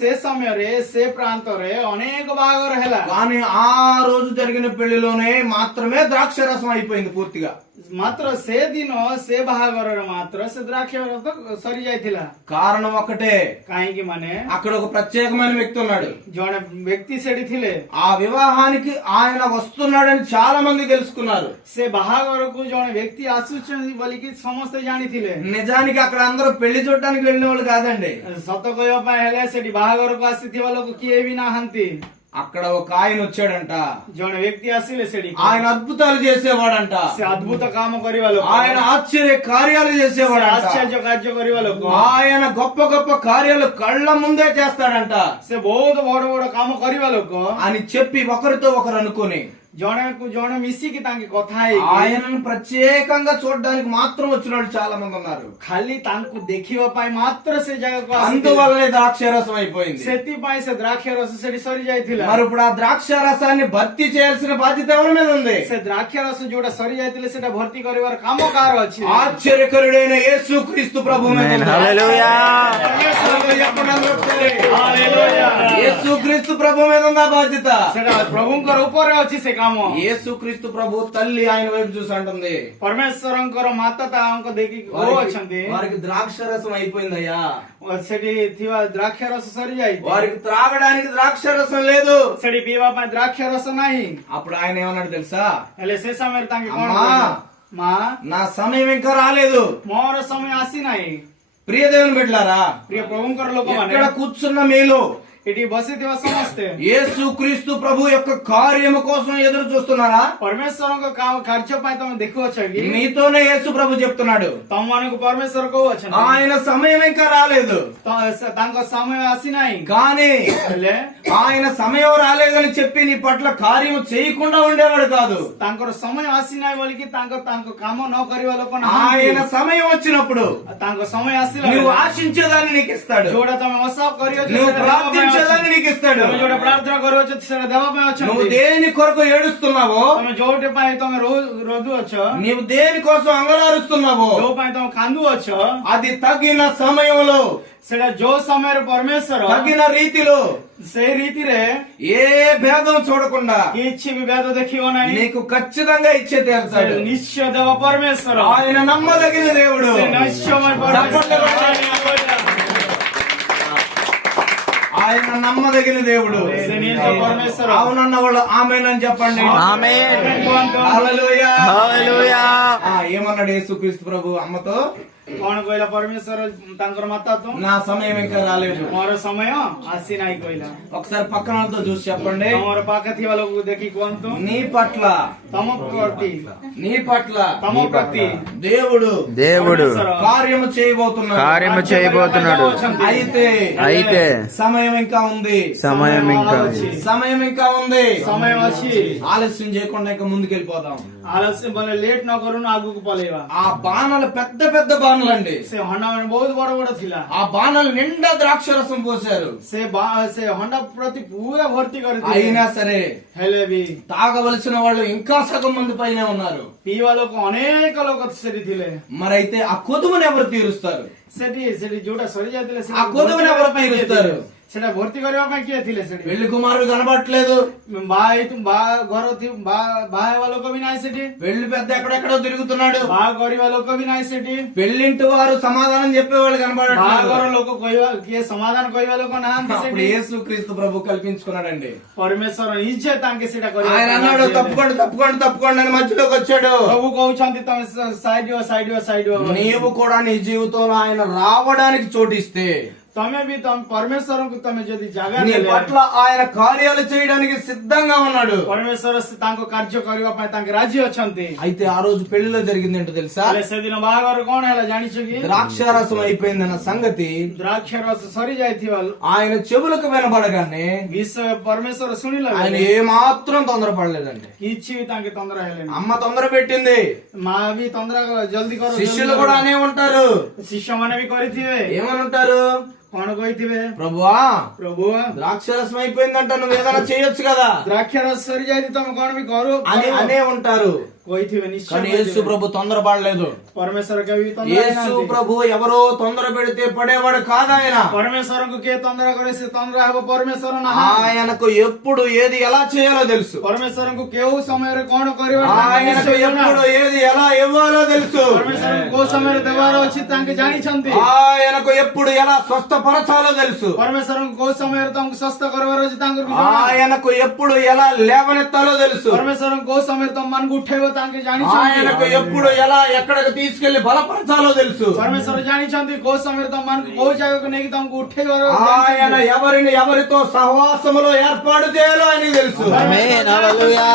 ସେ ସମୟରେ ସେ ପ୍ରାନ୍ତରେ ଅନେକ ବାହାଘର ହେଲା. కానీ ఆ రోజు జరిగిన పెళ్లిలోనే మాత్రమే ద్రాక్ష రసం అయిపోయింది పూర్తిగా. ମାତ୍ର ସେ ଦିନ ସେ ବାହାଘରରେ ମାତ୍ର ସେ ଦ୍ରାక్ష ରସ ସରି ଯାଇଥିଲା. కారణం ఒక్కటే, କାହିଁକି ମାନେ అక్కడ ఒక ప్రత్యేకమైన వ్యక్తి ఉన్నాడు. ଜଣେ ବ୍ୟକ୍ତି ସେଠି ଥିଲେ. ఆ వివాహానికి ఆయన వస్తున్నాడని చాలా మంది తెలుసుకున్నారు. ସେ ବାହାଘରକୁ ଜଣେ ବ୍ୟକ୍ତି ଆସୁଛନ୍ତି ବୋଲିକି ସମସ୍ତେ ଜାଣିଥିଲେ. నిజానికి అక్కడ అందరూ పెళ్లి చూడటానికి వెళ్ళిన వాళ్ళు కాదండి. ସତ କହିବା ପାଇଁ ହେଲେ ସେଠି ବାହାଘରକୁ ଆସିଥିବା ଲୋକ କିଏ ବି ନାହାନ୍ତି. అక్కడ ఒక ఆయన వచ్చాడంట. ଜଣେ ବ୍ୟକ୍ତି ଆସିଲେ ସେଠି. ఆయన అద్భుతాలు చేసేవాడంట. ସେ ଅଦ୍ଭୁତ କାମ କରିବା ଲୋକ. ఆయన ఆశ్చర్య కార్యాలు చేసేవాడంట. ଆଶ୍ଚର୍ଯ୍ୟ କାର୍ଯ୍ୟ କରିବା ଲୋକ. ఆయన గొప్ప గొప్ప కార్యాలు కళ్ళ ముందే చేస్తాడంట ସେ ବହୁତ ବଡ ବଡ କାମ କରିବା ଲୋକ అని చెప్పి ఒకరితో ఒకరు అనుకుని ଜଣେକୁ ଜଣେ ମିଶିକି ତାଙ୍କେ କଥା ହେଇକି ఆయనను ప్రత్యేకంగా చూడడానికి మాత్రం వచ్చిన వాళ్ళు చాలా మంది ఉన్నారు. ଖାଲି ତାଙ୍କୁ ଦେଖିବା ପାଇଁ ମାତ୍ର ସେ ଜାଗାକୁ ଆସିଥିଲେ. అందువల్లనే ద్రాక్షారసం అయిపోయింది. ସେଥିପାଇଁ ସେ ଦ୍ରାକ୍ଷ రସ ସେଠି ସରି ଯାଇଥିଲା. మరి ఇప్పుడు ఆ ద్రాక్షారసాన్ని భర్తీ చేయాల్సిన బాధ్యత ఎవరి మీద ఉంది? ସେ ଦ୍ରାକ୍ଷ ରସ ଯୋଉଟା ସରି ଯାଇଥିଲେ ସେଟା ଭର୍ତ୍ତି କରିବାର କାମ କାହାର ଅଛି? ఆశ్చర్యకరుడైన యేసు క్రీస్తు ప్రభు మీద ఉంది. హల్లెలూయా. చెప్పండి అందరూ ఒకసారి. ହାଲେଲୁୟା. యేసు క్రీస్తు ప్రభు మీద ఉంది ఆ బాధ్యత. ସେଟା ପ୍ରଭୁଙ୍କର ଉପରେ ଅଛି ସେ କାମ. యేసు క్రీస్తు ప్రభు తల్లి ఆయన వైపు చూసి అంటుంది, ପରମେଶ୍ୱରଙ୍କର ମାତା ତାଙ୍କ ଦେଖିକି ଅଛନ୍ତି వారికి ద్రాక్షరసం అయిపోయిందయ్యా, ସେଠି ଥିବା ଦ୍ରାକ୍ଷ ରସ ସରି ଯାଇଛି. వారికి త్రాగడానికి ద్రాక్షరసం లేదు. ସେଠି ପିଇବା ପାଇଁ ଦ୍ରାକ୍ଷ ରସ ନାହିଁ. అప్పుడు ఆయన ఏమన్నాడు తెలుసా? ହେଲେ ସେ ସମୟରେ ତାଙ୍କେ କଣ అమ్మా, କହିଲେ? ମା, నా సమయం ఇంకా రాలేదు. ମୋର ସମୟ ଆସିନାହିଁ. ప్రియ దేవుని బిడ్డలారా, ପ୍ରିୟ ପ୍ରଭୁଙ୍କର ଲୋକମାନେ ఎక్కడ కూర్చున్న మీలో ଏଠି ବସିଥିବା ସମସ୍ତେ యేసు క్రీస్తు ప్రభు యొక్క కార్యము కోసం ఎదురు చూస్తున్నారా? ପରମେଶ୍ୱରଙ୍କ କାର୍ଯ୍ୟ ପାଇଁ ତମେ ଦେଖୁଅଛ କି? నీతోనే యేసు ప్రభు చెప్తున్నాడు, ତମମାନଙ୍କୁ ପରମେଶ୍ୱର କହୁଅଛନ୍ତି ఆయన సమయం ఇంకా రాలేదు. ତାଙ୍କ ସମୟ ଆସିନାହିଁ. కానీ ହେଲେ ఆయన సమయం రాలేదని చెప్పి నీ పట్ల కార్యము చేయకుండా ఉండేవాడు కాదు. ତାଙ୍କର ସମୟ ଆସିନାହିଁ ବୋଲିକି ତାଙ୍କ କାମ ନ କରିବା ଲୋକ ఆయన ନାହାନ୍ତି. సమయం వచ్చినప్పుడు ତାଙ୍କ ସମୟ ଆସିଲା నువ్వు ఆశించేదాన్ని నీకు ఇస్తాడు, ଯୋଉଟା ତମେ ଆଶା କରିଅଛ నువ్వు ସେଟା ଦେବା ପାଇଁ ప్రార్థించేదాన్ని ଅଛି. నీకు ఇస్తాడు. ତମେ ଯୋଉଟା ପ୍ରାର୍ଥନା କରୁଅଛ ସେଟା ଦେବା ପାଇଁ నువ్వు ଅଛନ୍ତି. దేని కొరకు ఏడుస్తున్నావో, ତମେ ଯୋଉଠି ପାଇଁ ତମେ ରୋଧୁଅଛ, నీవు దేని కోసం అంగలారుస్తున్నావో, ଯୋଉ ପାଇଁ ତମେ କାନ୍ଦୁଅଛ, అది తగిన సమయంలో ସେଟା ଯୋଉ ସମୟରେ ପରମେଶ୍ୱର తగిన రీతిలో ସେଇ ରୀତିରେ ఏ భేదం చూడకుండా କିଛି ବି ଭେଦ ଦେଖିବ ନାହିଁ. నీకు ఖచ్చితంగా ఇచ్చే తీరుతాడు. ସେ ନିଶ୍ଚୟ ଦେବ ପରମେଶ୍ୱର. ఆయన నమ్మదగిన దేవుడు. ସେ ନିଶ୍ଚୟ ପରମେଶ୍ୱର. ఆయన నమ్మదగిన దేవుడు. ସେ ନିଜ ପରମେଶ୍ୱର. అవునన్న వాళ్ళు ఆమేనని చెప్పండి. ఆమేన్. హల్లెలూయా. హల్లెలూయా. ఏమన్నాడు యేసుక్రీస్తు ప్రభు అమ్మతో? କଣ କହିଲା ପରମେଶ୍ୱର ତାଙ୍କର ମାତା ତ? నా సమయం ఇంకా రాలేదు. ମୋର ସମୟ ଆସିନାହିଁ କହିଲା. ఒకసారి పక్కన వాళ్ళతో చూసి చెప్పండి, ତମର ପାଖେ ଥିବା ଲୋକକୁ ଦେଖି କୁହନ୍ତୁ, నీ పట్ల ତମ ପ୍ରତି నీ పట్ల ତମ ପ୍ରତି దేవుడు దేవుడు కార్యము చేయబోతున్నాడు. కార్యము చేయబోతున్నాడు. అయితే సమయం ఇంకా ఉంది. సమయం ఇంకా సమయం ఇంకా ఉంది. ସମୟ ଅଛି. ఆలస్యం చేయకుండా ఇంకా ముందుకెళ్ళిపోదాం. ଆଲସ୍ୟ ବୋଲେ ଲେଟ୍ ନ କରୁନ ଆଗକୁ ପଳେଇବା. ఆ బాణాలు పెద్ద పెద్ద బాణాలండి. ସେ ହଣ୍ଡା ମାନେ ବହୁତ ବଡ ବଡ ଥିଲା. ఆ బాణాలు నిండా ద్రాక్షరసం పోశారు. ସେ ହଣ୍ଡା ପ୍ରତି ପୁରା ଭର୍ତ୍ତି କରିଥିଲେ. అయినా సరే ହେଲେ ବି తాగవలసిన వాళ్ళు ఇంకా సగం మంది పైన ఉన్నారు. ପିଇବା ଲୋକ ଅନେକ ଲୋକ ସେଠି ଥିଲେ. మరైతే ఆ కొదువుని ఎవరు తీరుస్తారు? ସେଠି ଯୋଉଟା ସରି ଯାଇଥିଲେ ఆ కొదువుని ఎవరు తీరుస్తారు? ସେଟା ଭର୍ତ୍ତି କରିବା ପାଇଁ କିଏ ଥିଲେ ସେଠି? పెళ్లి కుమారుడు కనబడట్లేదు. ବାହା ହେବା ଲୋକ ବି ନାହିଁ ସେଠି. పెళ్లి పెద్ద ఎక్కడెక్కడో తిరుగుతున్నాడు. ବାହା କରିବା ଲୋକ ବି ନାହିଁ ସେଠି. పెళ్లింటి వారు సమాధానం చెప్పేవాళ్ళు కనబడట్లేదు. ବାହାଘର ଲୋକ କହିବା କିଏ ସମାଧାନ କହିବା ଲୋକ ନାହାନ୍ତି అప్పుడు ସେଠି. యేసు క్రీస్తు ప్రభు కల్పించుకున్నాడండి. ପରମେଶ୍ୱର ନିଜେ ତାଙ୍କେ ସେଟା କରିବା ఆయన అన్నాడు, తప్పుకోండి తప్పుకోండి తప్పుకోండి అని మధ్యలోకి వచ్చాడు. ସବୁ କହୁଛନ୍ତି ତମେ ସାଇଡ୍ ସାଇଡ୍ ସାଇଡ୍ నీవు కూడా నీ జీవితంలో ఆయన రావడానికి చోటిస్తే ତମେ ବି ପରମେଶ୍ୱରଙ୍କୁ ତମେ ଯଦି ଜାଗା నీ ଦେଲେ పట్ల ఆయన కార్యాలు చేయడానికి సిద్ధంగా ఉన్నాడు. ପରମେଶ୍ୱର ତାଙ୍କ କାର୍ଯ୍ୟ କରିବା ପାଇଁ ତାଙ୍କେ ରାଜି ଅଛନ୍ତି। అయితే ఆ రోజు పెళ్లిలో జరిగింది ఏంటో తెలుసా? ହେଲେ ସେଦିନ ବାହାଘର କଣ ହେଲା ଜାଣିଛ କି? ద్రాక్షారసం అయిపోయిందన్న సంగతి ଦ୍ରାକ୍ଷ ରସ ସରି ଯାଇଥିବା ఆయన చెవులకు వినబడగానే ବିଷୟ ପରମେଶ୍ୱର ଶୁଣିଲା ఆయన ఏమాత్రం తొందరపడలేదండి. କିଛି ବି ତାଙ୍କେ ତନ୍ଦ୍ର ହେଲେନି। అమ్మ తొందర పెట్టింది, ମା ବି ତନ୍ଦ୍ର ଜଲ୍ଦି କର శిష్యులు కూడా అనే ఉంటారు. ଶିଷ୍ୟମାନେ ବି କରିଥିବେ। ఏమని ఉంటారు? କଣ କହିଥିବେ? ప్రభువా ପ୍ରଭୁ ద్రాక్షారసం అయిపోయిందంట, నువ్వు ఏదైనా చేయొచ్చు కదా ଦ୍ରାକ୍ଷ ରସ ସରି ଯାଇଛି ତମେ କଣ ବି କରୁ అని అనే ఉంటారు. କହିଥିବେ నిశ్ଚୟ కానీ యేసు ప్రభు తొందరపడలేదు. ପରମେଶ୍ୱର କେବେ ବି ତନ୍ଦ୍ର యేసు ହେଇନାହାନ୍ତି। ప్రభు ఎవరో తొందర పెడితే పడేవాడు కాదు ఆయన. ପରମେଶ୍ୱରଙ୍କୁ କିଏ ତନ୍ଦ୍ର କରେ ସେ ତନ୍ଦ୍ର ହେବ ପରମେଶ୍ୱର ନାହିଁ। ఆయనకు ఎప్పుడు ఏది ఎలా చేయాలో తెలుసు. ପରମେଶ୍ୱରଙ୍କୁ କେଉଁ ସମୟରେ କଣ କରିବାର ఆయనకు ఎప్పుడు ఏది ఎలా ఇవ్వాలో తెలుసు. ପରମେଶ୍ୱରଙ୍କୁ କୋଉ ସମୟରେ ଦେବାର ଅଛି ତାଙ୍କେ ଜାଣିଛନ୍ତି। ఆయనకు ఎప్పుడు ఎలా స్వస్థపరచాలో తెలుసు. ପରମେଶ୍ୱରଙ୍କୁ କୋଉ ସମୟରେ ତମକୁ ସ୍ୱସ୍ଥ କରିବାର ଅଛି ତାଙ୍କୁ ఆయనకు ఎప్పుడు ఎలా లేవనెత్తాలో తెలుసు. ପରମେଶ୍ୱରଙ୍କୁ କୋଉ ସମୟରେ ତମ ମାନଙ୍କୁ ଉଠେଇବ ତାଙ୍କେ ଜାଣିଛନ୍ତି। ఆయనకు ఎప్పుడు ఎలా ఎక్కడికి తీసుకెళ్లి బలపరచాలో తెలుసు. ପରମେଶ୍ୱର ଜାଣିଛନ୍ତି କୋଉ ସମୟରେ ତମ ମାନଙ୍କୁ କୋଉ ଜାଗାକୁ ନେଇକି ତମକୁ ଉଠେଇବାର ఆయన ఎవరిని ఎవరితో సహవాసములో ఏర్పాటు చేయాలో ఆయనకు తెలుసు. ఆమేన్. హల్లెలూయా.